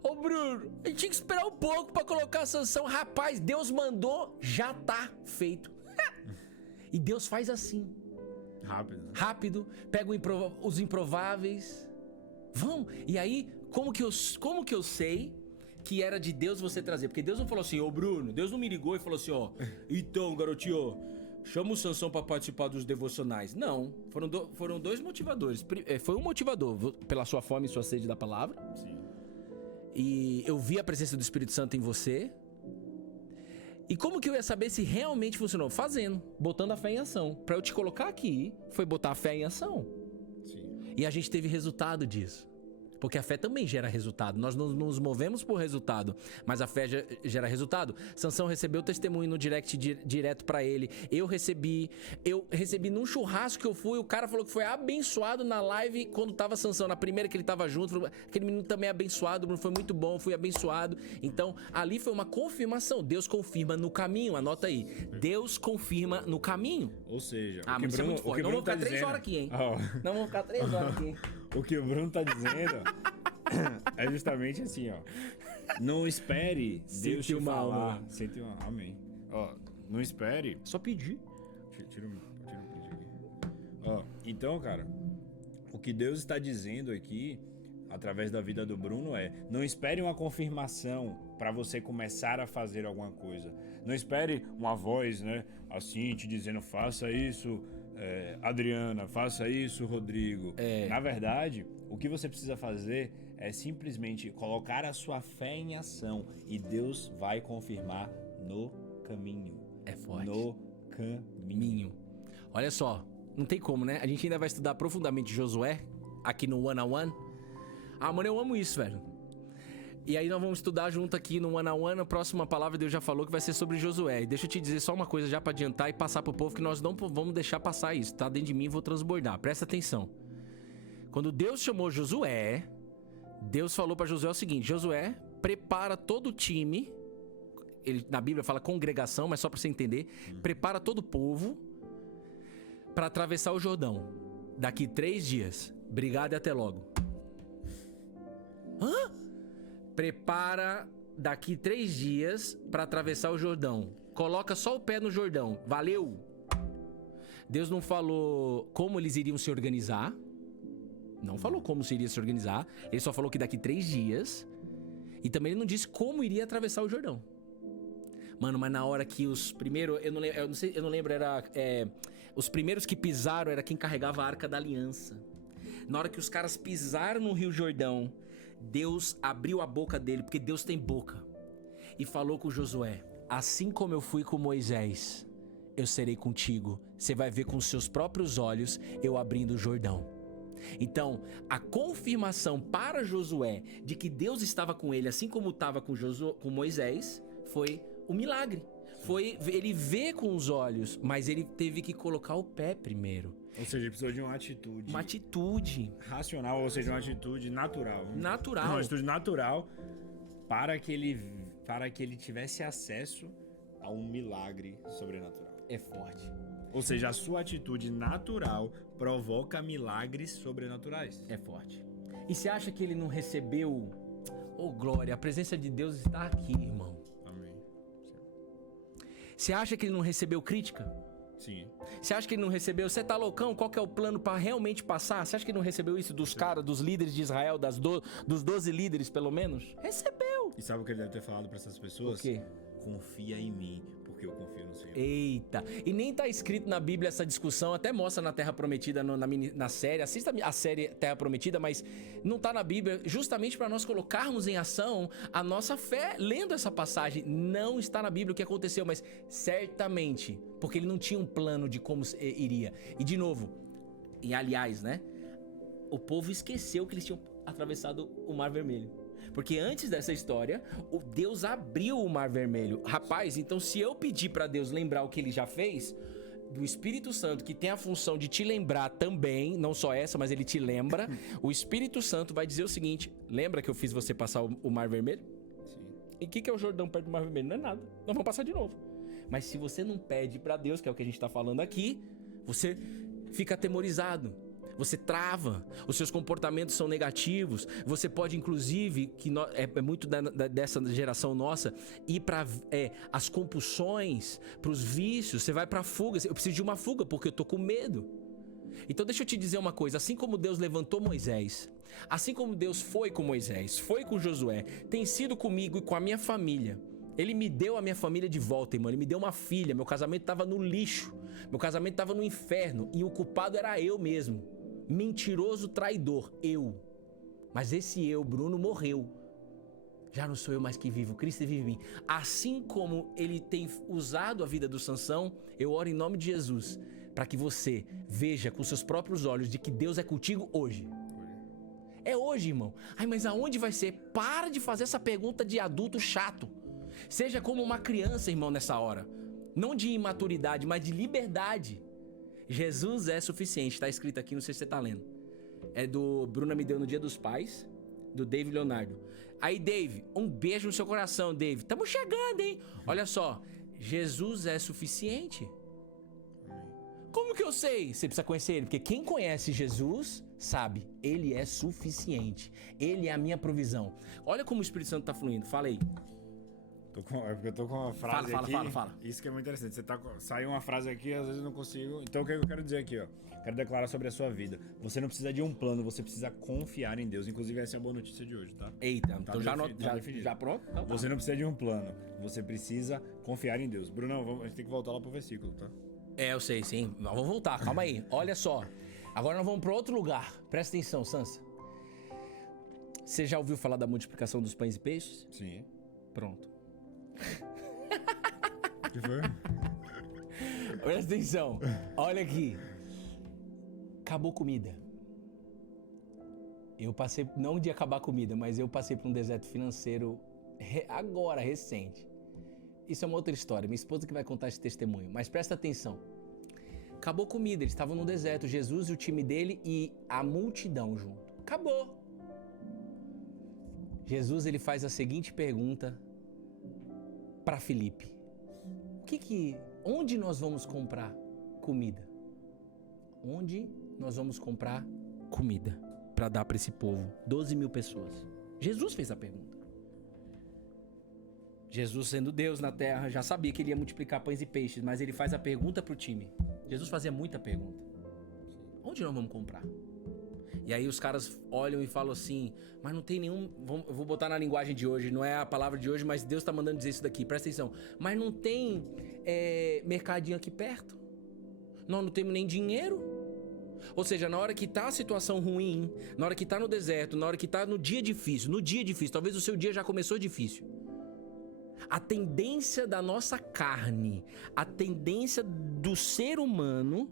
Ô Bruno, a gente tinha que esperar um pouco pra colocar a sanção. Rapaz, Deus mandou, já tá feito. E Deus faz assim. Rápido, né? Rápido, pega os improváveis. Vamos. E aí, como que eu sei que era de Deus você trazer? Porque Deus não falou assim, ô Bruno, Deus não me ligou e falou assim, ó, então, garotinho, chama o Sansão pra participar dos devocionais. Não, foram dois motivadores. Foi um motivador, pela sua fome e sua sede da palavra. Sim. E eu vi a presença do Espírito Santo em você. E como que eu ia saber se realmente funcionou? Fazendo, botando a fé em ação. Pra eu te colocar aqui, foi botar a fé em ação. Sim. E a gente teve resultado disso. Porque a fé também gera resultado. Nós não nos movemos por resultado, mas a fé gera resultado. Sansão recebeu o testemunho no direct direto pra ele. Eu recebi num churrasco que eu fui. O cara falou que foi abençoado na live quando tava Sansão. Na primeira que ele tava junto, falou, aquele menino também é abençoado, Bruno, foi muito bom, fui abençoado. Então, ali foi uma confirmação. Deus confirma no caminho, anota aí. Deus confirma no caminho. Ou seja, Ah, mas isso é muito forte. Não vou ficar 3 horas aqui, hein? Não vou ficar 3 horas aqui. O que o Bruno tá dizendo é justamente assim, ó. Não espere Deus te falar. Sente uma, amém. Ó, não espere. Só pedir. Tira o print aqui. Ó, então, cara, o que Deus está dizendo aqui, através da vida do Bruno, é: não espere uma confirmação para você começar a fazer alguma coisa. Não espere uma voz, né, assim, te dizendo, faça isso, Adriana, faça isso, Rodrigo. Na verdade, o que você precisa fazer é simplesmente colocar a sua fé em ação e Deus vai confirmar no caminho. É forte. No caminho. Olha só, não tem como, né? A gente ainda vai estudar profundamente Josué aqui no One on One. Ah, mano, eu amo isso, velho. E aí nós vamos estudar junto aqui no One on One. A próxima palavra Deus já falou que vai ser sobre Josué. E deixa eu te dizer só uma coisa já pra adiantar e passar pro povo, que nós não vamos deixar passar isso. Tá dentro de mim e vou transbordar. Presta atenção. Quando Deus chamou Josué, Deus falou pra Josué o seguinte: Josué, prepara todo o time. Ele, na Bíblia fala congregação, mas só pra você entender. Prepara todo o povo pra atravessar o Jordão. Daqui 3 dias. Obrigado e até logo. Hã? Prepara daqui 3 dias pra atravessar o Jordão. Coloca só o pé no Jordão. Valeu! Deus não falou como eles iriam se organizar. Não falou como se iria se organizar. Ele só falou que daqui 3 dias. E também ele não disse como iria atravessar o Jordão. Mano, mas na hora que os primeiros... Eu não lembro, era... os primeiros que pisaram era quem carregava a Arca da Aliança. Na hora que os caras pisaram no Rio Jordão, Deus abriu a boca dele, porque Deus tem boca, e falou com Josué: assim como eu fui com Moisés, eu serei contigo. Você vai ver com seus próprios olhos eu abrindo o Jordão. Então, a confirmação para Josué de que Deus estava com ele, assim como estava com Moisés, foi o milagre. Foi ele ver com os olhos, mas ele teve que colocar o pé primeiro. Ou seja, ele precisou de uma atitude. Uma atitude Racional, ou seja, uma atitude natural. natural. Uma atitude natural para que ele tivesse acesso a um milagre sobrenatural. É forte. Ou seja, a sua atitude natural provoca milagres sobrenaturais. É forte. E você acha que ele não recebeu... Oh, glória, a presença de Deus está aqui, irmão. Amém. Você acha que ele não recebeu crítica? Sim. Você acha que ele não recebeu? Você tá loucão? Qual que é o plano para realmente passar? Você acha que ele não recebeu isso dos caras, dos líderes de Israel, dos 12 líderes pelo menos? Recebeu. E sabe o que ele deve ter falado para essas pessoas? O quê? Confia em mim, porque eu confio no Senhor. Eita, e nem tá escrito na Bíblia essa discussão, até mostra na Terra Prometida, na série, assista a série Terra Prometida, mas não tá na Bíblia, justamente para nós colocarmos em ação a nossa fé, lendo essa passagem. Não está na Bíblia o que aconteceu, mas certamente, porque ele não tinha um plano de como iria. E de novo, e aliás, né, o povo esqueceu que eles tinham atravessado o Mar Vermelho. Porque antes dessa história, o Deus abriu o Mar Vermelho. Rapaz, então se eu pedir pra Deus lembrar o que ele já fez, do Espírito Santo, que tem a função de te lembrar também, não só essa, mas ele te lembra, o Espírito Santo vai dizer o seguinte: lembra que eu fiz você passar o Mar Vermelho? Sim. E o que é o Jordão perto do Mar Vermelho? Não é nada. Nós vamos passar de novo. Mas se você não pede pra Deus, que é o que a gente tá falando aqui, você fica atemorizado. Você trava, os seus comportamentos são negativos. Você pode, inclusive, que é muito dessa geração nossa, ir para as compulsões, para os vícios. Você vai para a fuga. Eu preciso de uma fuga porque eu tô com medo. Então deixa eu te dizer uma coisa. Assim como Deus levantou Moisés, assim como Deus foi com Moisés, foi com Josué, tem sido comigo e com a minha família. Ele me deu a minha família de volta, irmão. Ele me deu uma filha. Meu casamento estava no lixo. Meu casamento estava no inferno. E o culpado era eu mesmo. Mentiroso, traidor, eu. Mas esse eu, Bruno, morreu. Já não sou eu mais que vivo, Cristo vive em mim. Assim como ele tem usado a vida do Sansão, eu oro em nome de Jesus, para que você veja com seus próprios olhos de que Deus é contigo hoje. É hoje, irmão. Ai, mas aonde vai ser? Para de fazer essa pergunta de adulto chato. Seja como uma criança, irmão, nessa hora. Não de imaturidade, mas de liberdade. Jesus é suficiente, tá escrito aqui, não sei se você tá lendo. É do Bruna me deu no Dia dos Pais, do Dave Leonardo. Aí, Dave, um beijo no seu coração, Dave. Tamo chegando, hein? Olha só, Jesus é suficiente. Como que eu sei? Você precisa conhecer ele, porque quem conhece Jesus sabe, ele é suficiente. Ele é a minha provisão. Olha como o Espírito Santo tá fluindo, fala aí. É porque eu tô com uma frase aqui. Fala. Isso que é muito interessante. Saiu uma frase aqui, às vezes eu não consigo. Então o que eu quero dizer aqui, ó? Quero declarar sobre a sua vida. Você não precisa de um plano, você precisa confiar em Deus. Inclusive, essa é a boa notícia de hoje, tá? Eita, então já pronto? Então, você não precisa de um plano, você precisa confiar em Deus. Brunão, a gente tem que voltar lá pro versículo, tá? É, eu sei, sim. Nós vamos voltar, calma aí. Olha só. Agora nós vamos para outro lugar. Presta atenção, Sansa. Você já ouviu falar da multiplicação dos pães e peixes? Sim. Pronto. O que foi? Presta atenção. Olha aqui. Acabou comida. Eu passei, não de acabar comida, mas eu passei por um deserto financeiro agora, recente. Isso é uma outra história. Minha esposa que vai contar esse testemunho. Mas presta atenção. Acabou comida. Eles estavam no deserto. Jesus e o time dele e a multidão junto. Acabou. Jesus, ele faz a seguinte pergunta para Filipe. Onde nós vamos comprar comida? Onde nós vamos comprar comida para dar para esse povo? 12 mil pessoas. Jesus fez a pergunta. Jesus, sendo Deus na terra, já sabia que ele ia multiplicar pães e peixes, mas ele faz a pergunta pro time. Jesus fazia muita pergunta. Onde nós vamos comprar? E aí os caras olham e falam assim, mas não tem nenhum... Eu vou botar na linguagem de hoje, não é a palavra de hoje, mas Deus tá mandando dizer isso daqui, presta atenção. Mas não tem mercadinho aqui perto? Nós não temos nem dinheiro? Ou seja, na hora que tá a situação ruim, na hora que tá no deserto, na hora que tá no dia difícil, talvez o seu dia já começou difícil. A tendência da nossa carne, a tendência do ser humano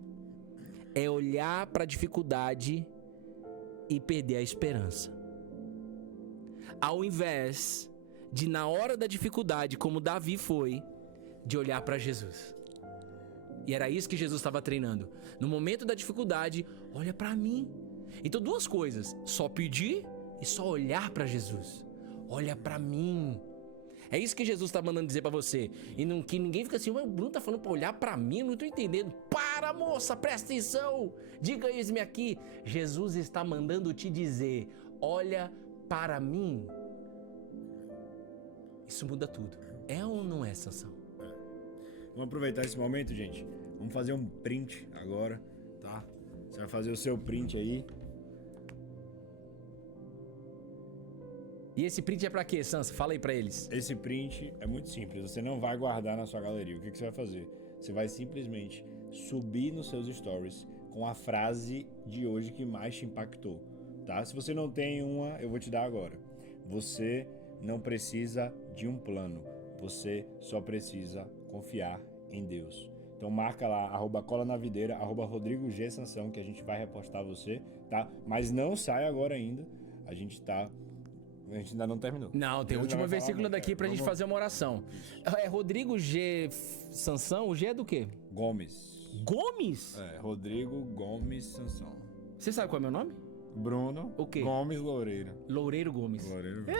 é olhar para a dificuldade e perder a esperança. Ao invés de, na hora da dificuldade, como Davi foi, de olhar para Jesus. E era isso que Jesus estava treinando. No momento da dificuldade, olha para mim. Então, duas coisas: só pedir e só olhar para Jesus. Olha para mim. É isso que Jesus tá mandando dizer pra você. E não, que ninguém fica assim, o Bruno tá falando pra olhar pra mim, eu não tô entendendo. Para, moça, presta atenção. Diga isso-me aqui. Jesus está mandando te dizer, olha para mim. Isso muda tudo. É ou não é, Sansão? Vamos aproveitar esse momento, gente. Vamos fazer um print agora, tá? Você vai fazer o seu print aí. E esse print é pra quê, Sansa? Fala aí pra eles. Esse print é muito simples. Você não vai guardar na sua galeria. O que você vai fazer? Você vai simplesmente subir nos seus stories com a frase de hoje que mais te impactou, tá? Se você não tem uma, eu vou te dar agora. Você não precisa de um plano. Você só precisa confiar em Deus. Então marca lá, @colanavideira, @RodrigoG Sansão, que a gente vai repostar você, tá? Mas não sai agora ainda. A gente ainda não terminou. Não, tem o último versículo daqui pra gente fazer uma oração. É Rodrigo G. Sansão? O G é do quê? Gomes. Gomes? É, Rodrigo Gomes Sansão. Você sabe qual é o meu nome? Bruno O quê? Gomes Loureiro. Loureiro Gomes. Loureiro Gomes.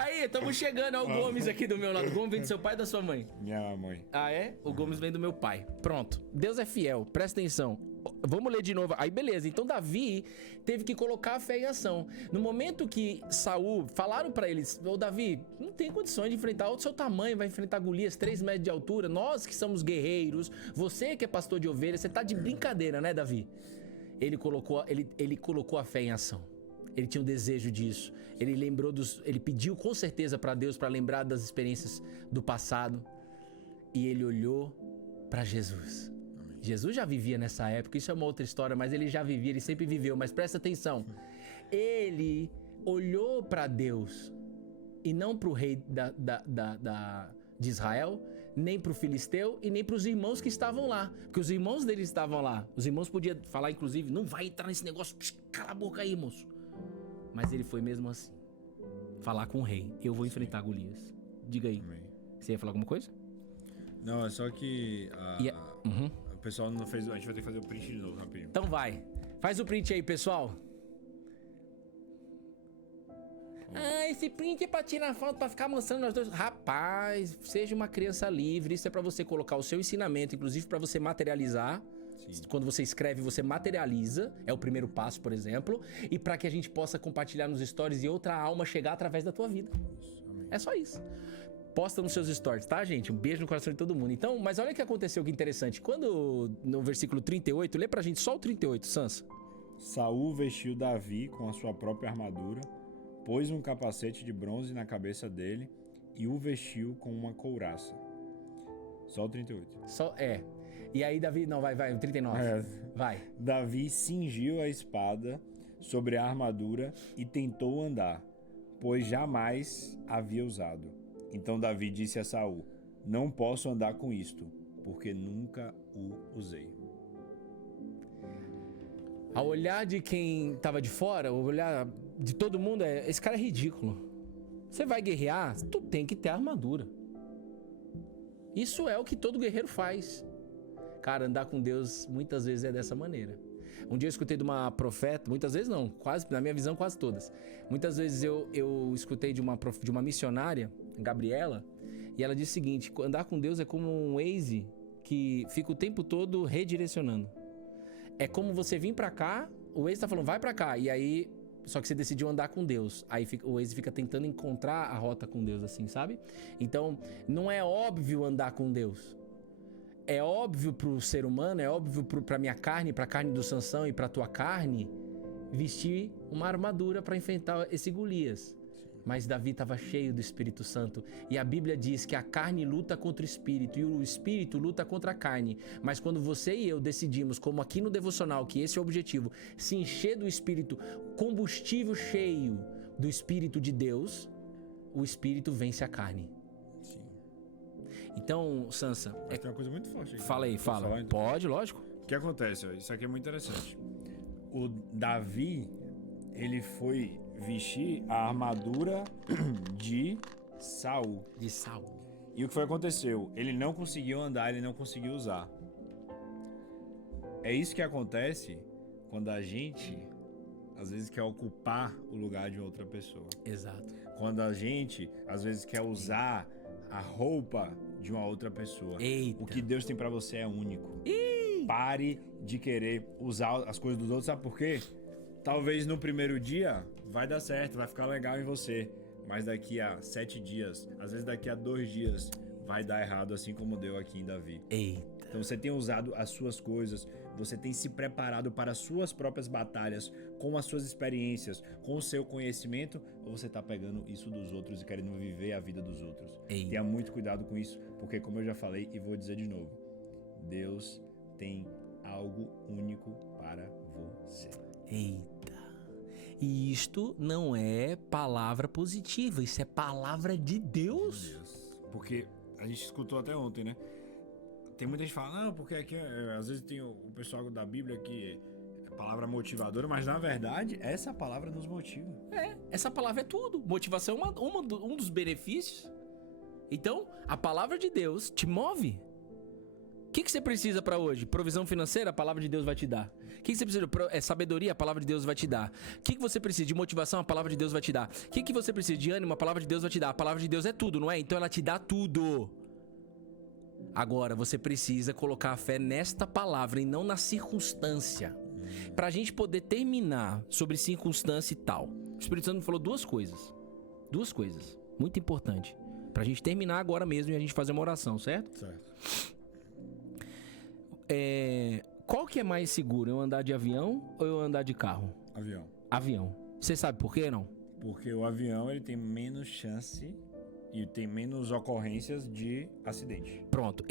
Aí, estamos chegando ao Gomes aqui do meu lado. O Gomes vem do seu pai e da sua mãe? Minha mãe. Ah, é? O Gomes vem do meu pai. Pronto. Deus é fiel. Presta atenção. Vamos ler de novo. Aí, beleza. Então, Davi teve que colocar a fé em ação. No momento que Saul falaram pra eles, ô Davi, não tem condições de enfrentar o seu tamanho, vai enfrentar Golias, 3 metros de altura. Nós que somos guerreiros, você que é pastor de ovelhas, você tá de brincadeira, né, Davi? Ele colocou a fé em ação. Ele tinha um desejo disso. Ele pediu com certeza pra Deus para lembrar das experiências do passado. E ele olhou pra Jesus. Amém. Jesus já vivia nessa época, isso é uma outra história, mas ele já vivia, ele sempre viveu. Mas presta atenção. Ele olhou pra Deus e não pro rei de Israel, nem pro filisteu e nem pros irmãos que estavam lá. Porque os irmãos dele estavam lá. Os irmãos podiam falar, inclusive, não vai entrar nesse negócio, cala a boca aí, moço. Mas ele foi mesmo assim. Falar com o rei, eu vou enfrentar Golias. Diga aí. Amém. Você ia falar alguma coisa? Não, é só que o pessoal não fez, a gente vai ter que fazer o print de novo, rapidinho. Então vai. Faz o print aí, pessoal. Ah, esse print é pra tirar foto, pra ficar mostrando nós dois. Rapaz, seja uma criança livre. Isso é pra você colocar o seu ensinamento, inclusive pra você materializar. Sim. Quando você escreve, você materializa. É o primeiro passo, por exemplo. E pra que a gente possa compartilhar nos stories e outra alma chegar através da tua vida. Isso, é só isso. Posta nos seus stories, tá, gente? Um beijo no coração de todo mundo. Então, mas olha o que aconteceu, que interessante. Quando, no versículo 38, lê pra gente só o 38, Sansa. Saul vestiu Davi com a sua própria armadura, pôs um capacete de bronze na cabeça dele e o vestiu com uma couraça. Só o 38. E aí Davi... Não, vai, o 39. Vai. Davi cingiu a espada sobre a armadura e tentou andar, pois jamais havia usado. Então Davi disse a Saul, não posso andar com isto, porque nunca o usei. Ao olhar de quem estava de fora, o olhar de todo mundo esse cara é ridículo. Você vai guerrear, tu tem que ter armadura. Isso é o que todo guerreiro faz. Cara, andar com Deus muitas vezes é dessa maneira. Um dia eu escutei de uma profeta, muitas vezes não, quase, na minha visão, quase todas. Muitas vezes eu escutei de uma missionária, Gabriela, e ela disse o seguinte, andar com Deus é como um Waze que fica o tempo todo redirecionando. É como você vir pra cá, o Waze tá falando, vai pra cá, e aí, só que você decidiu andar com Deus. Aí o Waze fica tentando encontrar a rota com Deus, assim, sabe? Então, não é óbvio andar com Deus. É óbvio pro ser humano, é óbvio pra minha carne, pra carne do Sansão e pra tua carne, vestir uma armadura pra enfrentar esse Golias. Mas Davi estava cheio do Espírito Santo. E a Bíblia diz que a carne luta contra o Espírito e o Espírito luta contra a carne. Mas quando você e eu decidimos, como aqui no Devocional, que esse é o objetivo, se encher do Espírito, combustível cheio do Espírito de Deus, o Espírito vence a carne. Então, Sansa, Mas tem uma coisa muito forte aqui. fala aí, Posso fala. falar, então? Pode, lógico. O que acontece? Ó, isso aqui é muito interessante. O Davi, ele foi vestir a armadura de Saul. De Saul. E o que foi que aconteceu? Ele não conseguiu andar, ele não conseguiu usar. É isso que acontece quando a gente, às vezes, quer ocupar o lugar de outra pessoa. Exato. Quando a gente, às vezes, quer usar a roupa de uma outra pessoa. Eita. O que Deus tem pra você é único. Pare de querer usar as coisas dos outros, sabe por quê? Talvez no primeiro dia vai dar certo, vai ficar legal em você. Mas daqui a 7 dias, às vezes daqui a 2 dias, vai dar errado, assim como deu aqui em Davi. Eita. Então você tem usado as suas coisas, você tem se preparado para as suas próprias batalhas, com as suas experiências, com o seu conhecimento, ou você tá pegando isso dos outros e querendo viver a vida dos outros? Eita. Tenha muito cuidado com isso, porque como eu já falei e vou dizer de novo, Deus tem algo único para você. Eita. E isto não é palavra positiva, isso é palavra de Deus. Porque a gente escutou até ontem, né? Tem muita gente que fala, não, porque aqui às vezes tem o pessoal da Bíblia que é palavra motivadora, mas na verdade essa palavra nos motiva. Essa palavra é tudo. Motivação é um dos benefícios. Então, a palavra de Deus te move. O que você precisa pra hoje? Provisão financeira? A palavra de Deus vai te dar. O que você precisa? Sabedoria? A palavra de Deus vai te dar. O que você precisa? De motivação? A palavra de Deus vai te dar. O que você precisa? De ânimo? A palavra de Deus vai te dar. A palavra de Deus é tudo, não é? Então ela te dá tudo. Agora, você precisa colocar a fé nesta palavra e não na circunstância. Pra gente poder terminar sobre circunstância e tal. O Espírito Santo me falou duas coisas. Duas coisas. Muito importante. Pra gente terminar agora mesmo e a gente fazer uma oração, certo? Certo. Qual que é mais seguro? Eu andar de avião ou eu andar de carro? Avião. Avião. Você sabe por quê, não? Porque o avião ele tem menos chance e tem menos ocorrências de acidente. Pronto.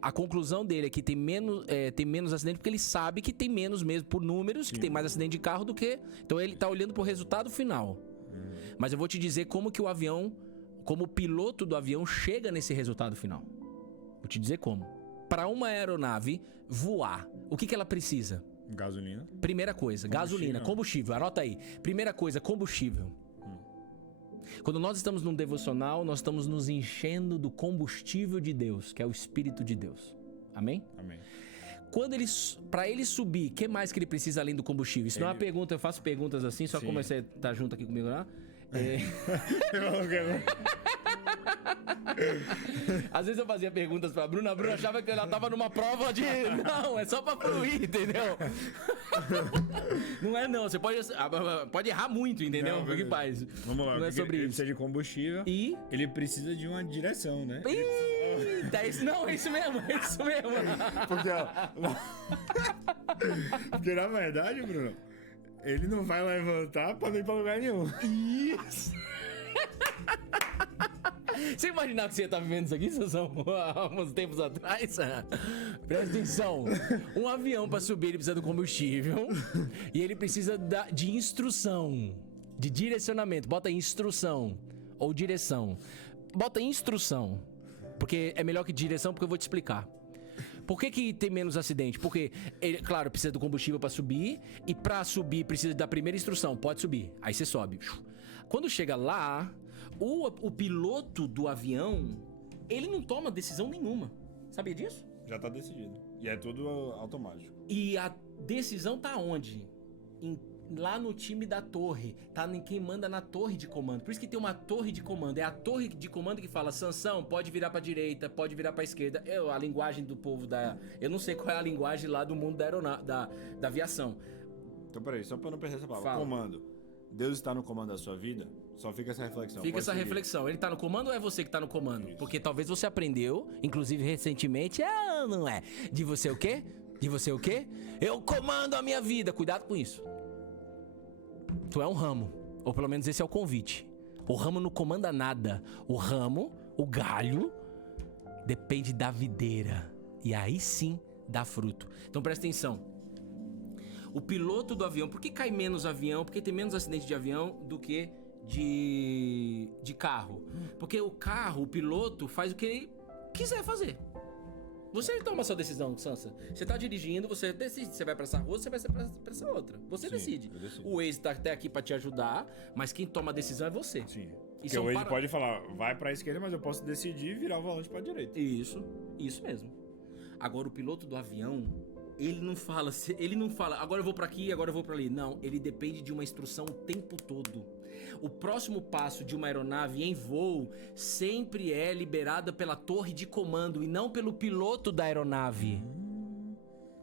A conclusão dele é que tem menos acidente porque ele sabe que tem menos mesmo por números, Sim. que tem mais acidente de carro do que... Então ele tá olhando pro resultado final. Mas eu vou te dizer como que o avião, como o piloto do avião chega nesse resultado final. Vou te dizer como. Para uma aeronave voar, o que ela precisa? Gasolina. Primeira coisa, gasolina, combustível. Anota aí. Primeira coisa, combustível. Quando nós estamos num devocional, nós estamos nos enchendo do combustível de Deus, que é o Espírito de Deus. Amém? Amém. Para ele subir, o que mais que ele precisa além do combustível? Isso não é uma pergunta, eu faço perguntas assim, só Sim. como você tá junto aqui comigo lá. Às vezes eu fazia perguntas pra Bruna, a Bruna achava que ela tava numa prova de... Não, é só pra fluir, entendeu? Não é não, você pode errar muito, entendeu? Não, Porque beleza. faz. Vamos lá. Não é sobre Ele isso. precisa de combustível. E... Ele precisa de uma direção, né? Eita, é isso mesmo. Porque, ó, porque na verdade, Bruno, ele não vai levantar pra não ir pra lugar nenhum. Isso! Você imaginava que você ia estar vivendo isso aqui, Sansão, há uns tempos atrás? Presta atenção. Um avião para subir, ele precisa do combustível e ele precisa de instrução, de direcionamento. Bota instrução ou direção. Bota instrução, porque é melhor que direção, porque eu vou te explicar. Por que tem menos acidente? Porque, claro, precisa do combustível para subir e para subir precisa da primeira instrução. Pode subir. Aí você sobe. Quando chega lá, o piloto do avião, ele não toma decisão nenhuma. Sabia disso? Já tá decidido. E é tudo automático. E a decisão tá onde? Lá no time da torre. Tá em quem manda na torre de comando. Por isso que tem uma torre de comando. É a torre de comando que fala: Sansão, pode virar pra direita, pode virar pra esquerda. A linguagem do povo da... Eu não sei qual é a linguagem lá do mundo da aviação. Então, peraí, só pra não perder essa palavra. Fala. Comando. Deus está no comando da sua vida? Só fica essa reflexão. Fica Pode essa seguir. reflexão. Ele tá no comando ou é você que tá no comando? Isso. Porque talvez você aprendeu, inclusive recentemente, não é? De você o quê? De você o quê? Eu comando a minha vida. Cuidado com isso. Tu é um ramo. Ou pelo menos esse é o convite. O ramo não comanda nada. O ramo, o galho, depende da videira. E aí sim dá fruto. Então presta atenção. O piloto do avião, por que cai menos avião? Porque tem menos acidente de avião do que de carro. Porque o carro, o piloto faz o que quiser fazer. Você toma a sua decisão, Sansa. Você tá dirigindo, você decide se você vai pra essa rua ou se você vai pra essa outra. Você decide. O Waze tá até aqui pra te ajudar, mas quem toma a decisão é você. Sim. Porque o Waze pode falar, vai pra esquerda, mas eu posso decidir virar o volante pra direita. Isso mesmo. Agora o piloto do avião, ele não fala, agora eu vou pra aqui, agora eu vou pra ali. Não, ele depende de uma instrução o tempo todo. O próximo passo de uma aeronave em voo sempre é liberada pela torre de comando e não pelo piloto da aeronave.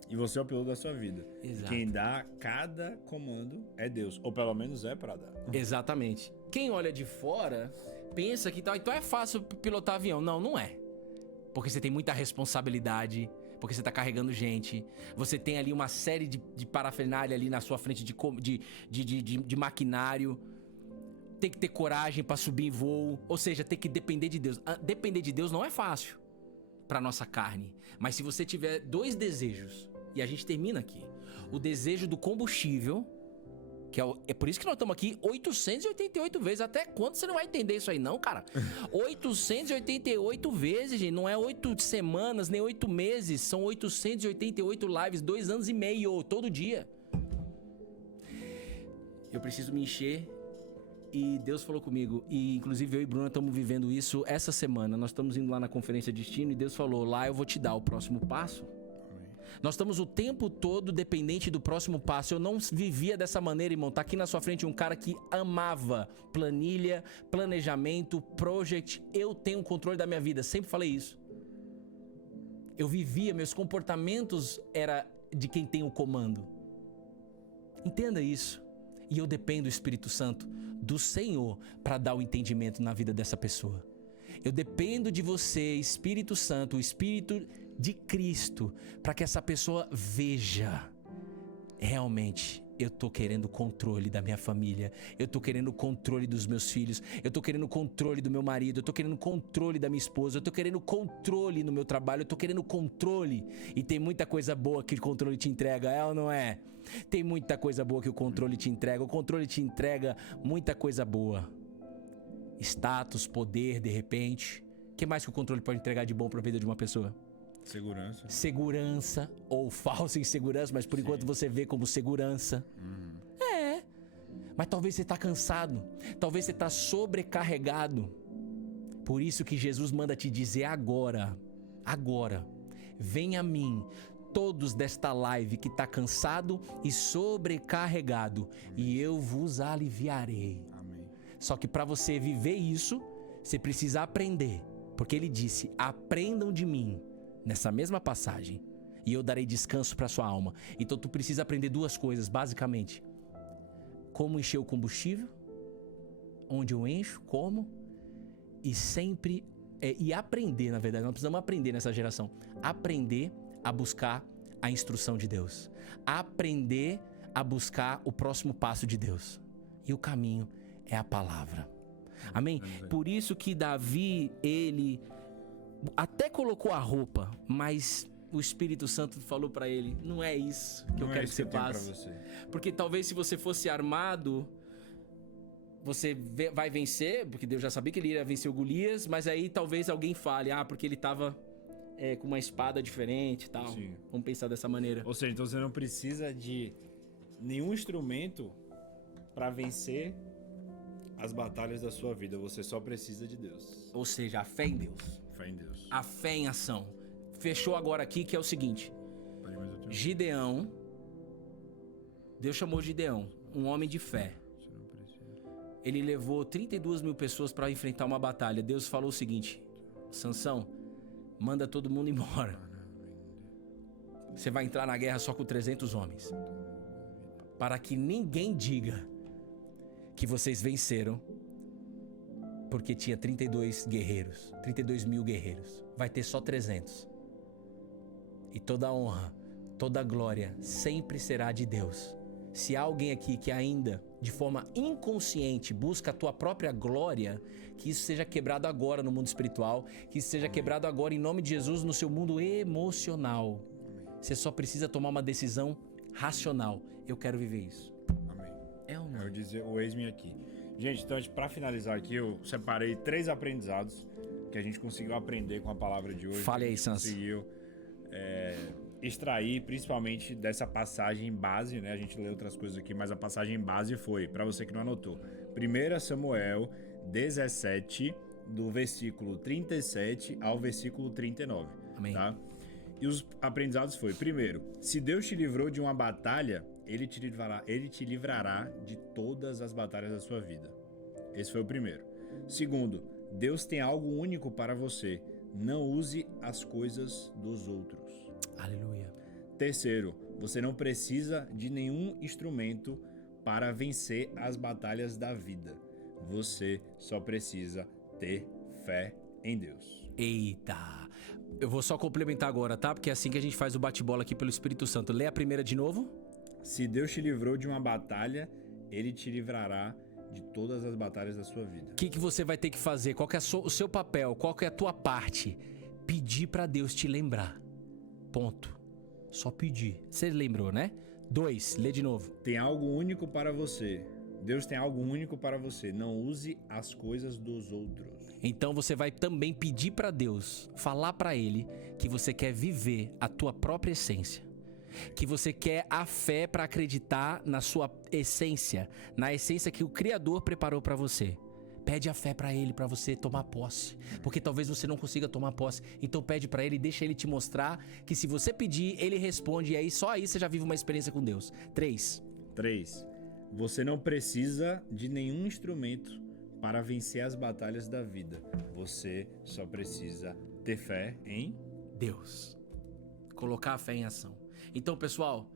E você é o piloto da sua vida. Exato. Quem dá cada comando é Deus. Ou pelo menos é pra dar. Exatamente. Quem olha de fora pensa que então é fácil pilotar avião. Não, não é. Porque você tem muita responsabilidade, porque você tá carregando gente. Você tem ali uma série de parafernália ali na sua frente de maquinário. Tem que ter coragem pra subir em voo. Ou seja, tem que depender de Deus. Depender de Deus não é fácil pra nossa carne. Mas se você tiver 2 desejos, e a gente termina aqui. O desejo do combustível, que é por isso que nós estamos aqui 888 vezes. Até quando você não vai entender isso aí não, cara? 888 vezes, gente. Não é 8 semanas, nem 8 meses. São 888 lives, 2 anos e meio, todo dia. Eu preciso me encher. E Deus falou comigo, e inclusive eu e Bruna estamos vivendo isso essa semana. Nós estamos indo lá na Conferência Destino e Deus falou, lá eu vou te dar o próximo passo. Amém. Nós estamos o tempo todo dependente do próximo passo. Eu não vivia dessa maneira, irmão. Tá aqui na sua frente um cara que amava planilha, planejamento, project. Eu tenho o controle da minha vida, sempre falei isso. Eu vivia, meus comportamentos era de quem tem o comando. Entenda isso. E eu dependo do Espírito Santo, do Senhor, para dar o entendimento na vida dessa pessoa. Eu dependo de você, Espírito Santo, o Espírito de Cristo, para que essa pessoa veja. Realmente, eu tô querendo controle da minha família, eu tô querendo controle dos meus filhos, eu tô querendo controle do meu marido, eu tô querendo controle da minha esposa, eu tô querendo controle no meu trabalho, eu tô querendo controle. E tem muita coisa boa que o controle te entrega, é ou não é? Tem muita coisa boa que o controle te entrega. O controle te entrega muita coisa boa. Status, poder, de repente. O que mais que o controle pode entregar de bom para a vida de uma pessoa? Segurança. Segurança ou falsa insegurança, mas por enquanto você vê como segurança. É. Mas talvez você está cansado. Talvez você está sobrecarregado. Por isso que Jesus manda te dizer agora. Venha a mim. Todos desta live que está cansado e sobrecarregado, e eu vos aliviarei. Amém. Só que para você viver isso, você precisa aprender, porque ele disse, aprendam de mim, nessa mesma passagem, e eu darei descanso para sua alma. Então tu precisa aprender 2 coisas, basicamente. Como encher o combustível, onde eu encho, como, e sempre, e aprender, na verdade, nós precisamos aprender nessa geração, aprender a buscar a instrução de Deus, aprender a buscar o próximo passo de Deus, e o caminho é a palavra. Amém? Por isso que Davi, ele até colocou a roupa, mas o Espírito Santo falou para ele, não é isso que eu quero que você faça, porque talvez se você fosse armado, você vai vencer, porque Deus já sabia que ele iria vencer o Golias, mas aí talvez alguém fale, porque ele estava com uma espada diferente e tal. Sim. Vamos pensar dessa maneira. Ou seja, então você não precisa de nenhum instrumento para vencer as batalhas da sua vida. Você só precisa de Deus. Ou seja, a fé em Deus. Fé em Deus. A fé em ação. Fechou agora aqui, que é o seguinte. Gideão. Deus chamou Gideão, um homem de fé. Ele levou 32 mil pessoas para enfrentar uma batalha. Deus falou o seguinte, Sansão, manda todo mundo embora. Você vai entrar na guerra só com 300 homens. Para que ninguém diga que vocês venceram, porque tinha 32 guerreiros, 32 mil guerreiros. Vai ter só 300. E toda a honra, toda a glória sempre será de Deus. Se há alguém aqui que ainda, de forma inconsciente, busca a tua própria glória, que isso seja quebrado agora no mundo espiritual, que isso seja quebrado agora em nome de Jesus no seu mundo emocional. Você só precisa tomar uma decisão racional. Eu quero viver isso. Amém. É ou não? Eu dizer o ex-me aqui. Gente, então para finalizar aqui, eu separei 3 aprendizados que a gente conseguiu aprender com a palavra de hoje. Fale que a aí, gente Sansa. conseguiu extrair, principalmente dessa passagem base, né? A gente leu outras coisas aqui, mas a passagem base foi, para você que não anotou, 1 Samuel 17, do versículo 37 ao versículo 39. Amém. Tá? E os aprendizados foi, primeiro, se Deus te livrou de uma batalha, Ele te livrará de todas as batalhas da sua vida. Esse foi o primeiro. Segundo, Deus tem algo único para você. Não use as coisas dos outros. Aleluia. Terceiro, você não precisa de nenhum instrumento para vencer as batalhas da vida. Você só precisa ter fé em Deus. Eita. Eu vou só complementar agora, tá? Porque é assim que a gente faz o bate-bola aqui pelo Espírito Santo. Lê a primeira de novo. Se Deus te livrou de uma batalha, Ele te livrará de todas as batalhas da sua vida. O que você vai ter que fazer? Qual que é o seu papel? Qual que é a tua parte? Pedir pra Deus te lembrar. Ponto. Só pedir. Você lembrou, né? 2, lê de novo. Tem algo único para você. Deus tem algo único para você. Não use as coisas dos outros. Então você vai também pedir pra Deus, falar pra Ele que você quer viver a tua própria essência. Que você quer a fé pra acreditar na sua essência, na essência que o Criador preparou pra você. Pede a fé pra Ele, pra você tomar posse, porque talvez você não consiga tomar posse. Então pede pra Ele e deixa Ele te mostrar que se você pedir, Ele responde, e aí só aí você já vive uma experiência com Deus. 3. 3. Você não precisa de nenhum instrumento para vencer as batalhas da vida. Você só precisa ter fé em Deus. Colocar a fé em ação. Então, pessoal,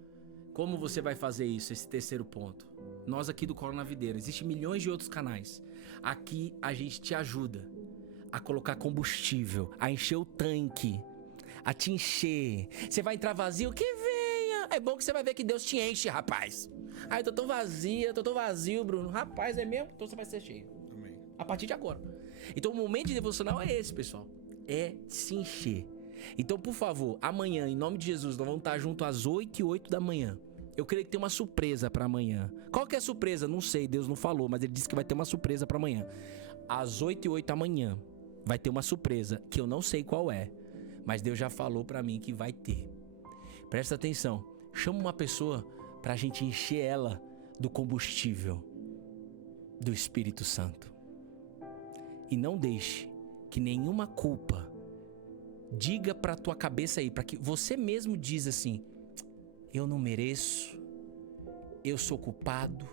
como você vai fazer isso, esse terceiro ponto? Nós aqui do Corona Videira, existem milhões de outros canais. Aqui a gente te ajuda a colocar combustível, a encher o tanque, a te encher. Você vai entrar vazio? Que venha! É bom que você vai ver que Deus te enche, rapaz. Ai, tô tão vazio, Bruno. Rapaz, é mesmo? Então você vai ser cheio. Amém. A partir de agora. Então o momento de devocional é esse, pessoal. É se encher. Então, por favor, amanhã, em nome de Jesus, nós vamos estar juntos às 8h08 da manhã. Eu creio que tem uma surpresa pra amanhã. Qual que é a surpresa? Não sei, Deus não falou, mas Ele disse que vai ter uma surpresa pra amanhã. Às 8h08 da manhã vai ter uma surpresa, que eu não sei qual é, mas Deus já falou pra mim que vai ter. Presta atenção, chama uma pessoa pra gente encher ela do combustível do Espírito Santo. E não deixe que nenhuma culpa diga pra tua cabeça aí, pra que você mesmo diz assim: eu não mereço, eu sou culpado.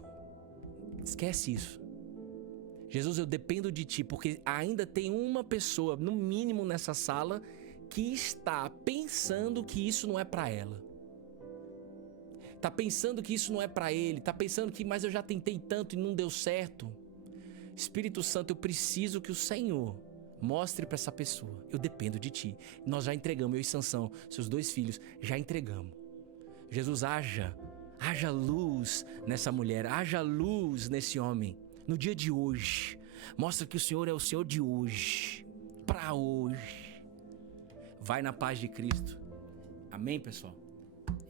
Esquece isso. Jesus, eu dependo de ti, porque ainda tem uma pessoa, no mínimo nessa sala, que está pensando que isso não é pra ela. Tá pensando que isso não é pra ele, tá pensando que, mas eu já tentei tanto e não deu certo. Espírito Santo, eu preciso que o Senhor mostre pra essa pessoa. Eu dependo de ti. Nós já entregamos, eu e Sansão, seus 2 filhos, já entregamos. Jesus, haja luz nessa mulher, haja luz nesse homem. No dia de hoje, mostra que o Senhor é o Senhor de hoje, pra hoje. Vai na paz de Cristo. Amém, pessoal?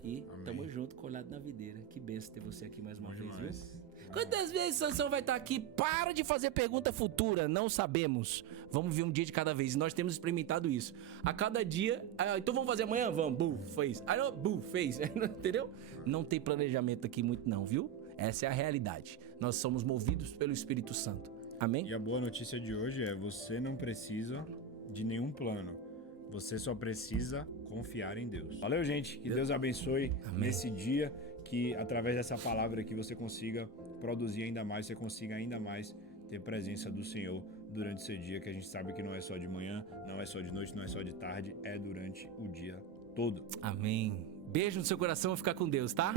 E Amém. Tamo junto, colado na videira. Que benção ter você aqui mais uma vez, demais. viu? Quantas vezes Sansão vai estar aqui? Para de fazer pergunta futura, não sabemos. Vamos ver um dia de cada vez. E nós temos experimentado isso. A cada dia, então vamos fazer amanhã? Vamos, fez. Fez. Entendeu? Não tem planejamento aqui muito não, viu? Essa é a realidade. Nós somos movidos pelo Espírito Santo. Amém? E a boa notícia de hoje é: você não precisa de nenhum plano. Você só precisa confiar em Deus. Valeu, gente. Que Deus abençoe nesse dia. Que através dessa palavra aqui você consiga produzir ainda mais, você consiga ainda mais ter presença do Senhor durante esse dia, que a gente sabe que não é só de manhã, não é só de noite, não é só de tarde, é durante o dia todo. Amém. Beijo no seu coração, ficar com Deus, tá?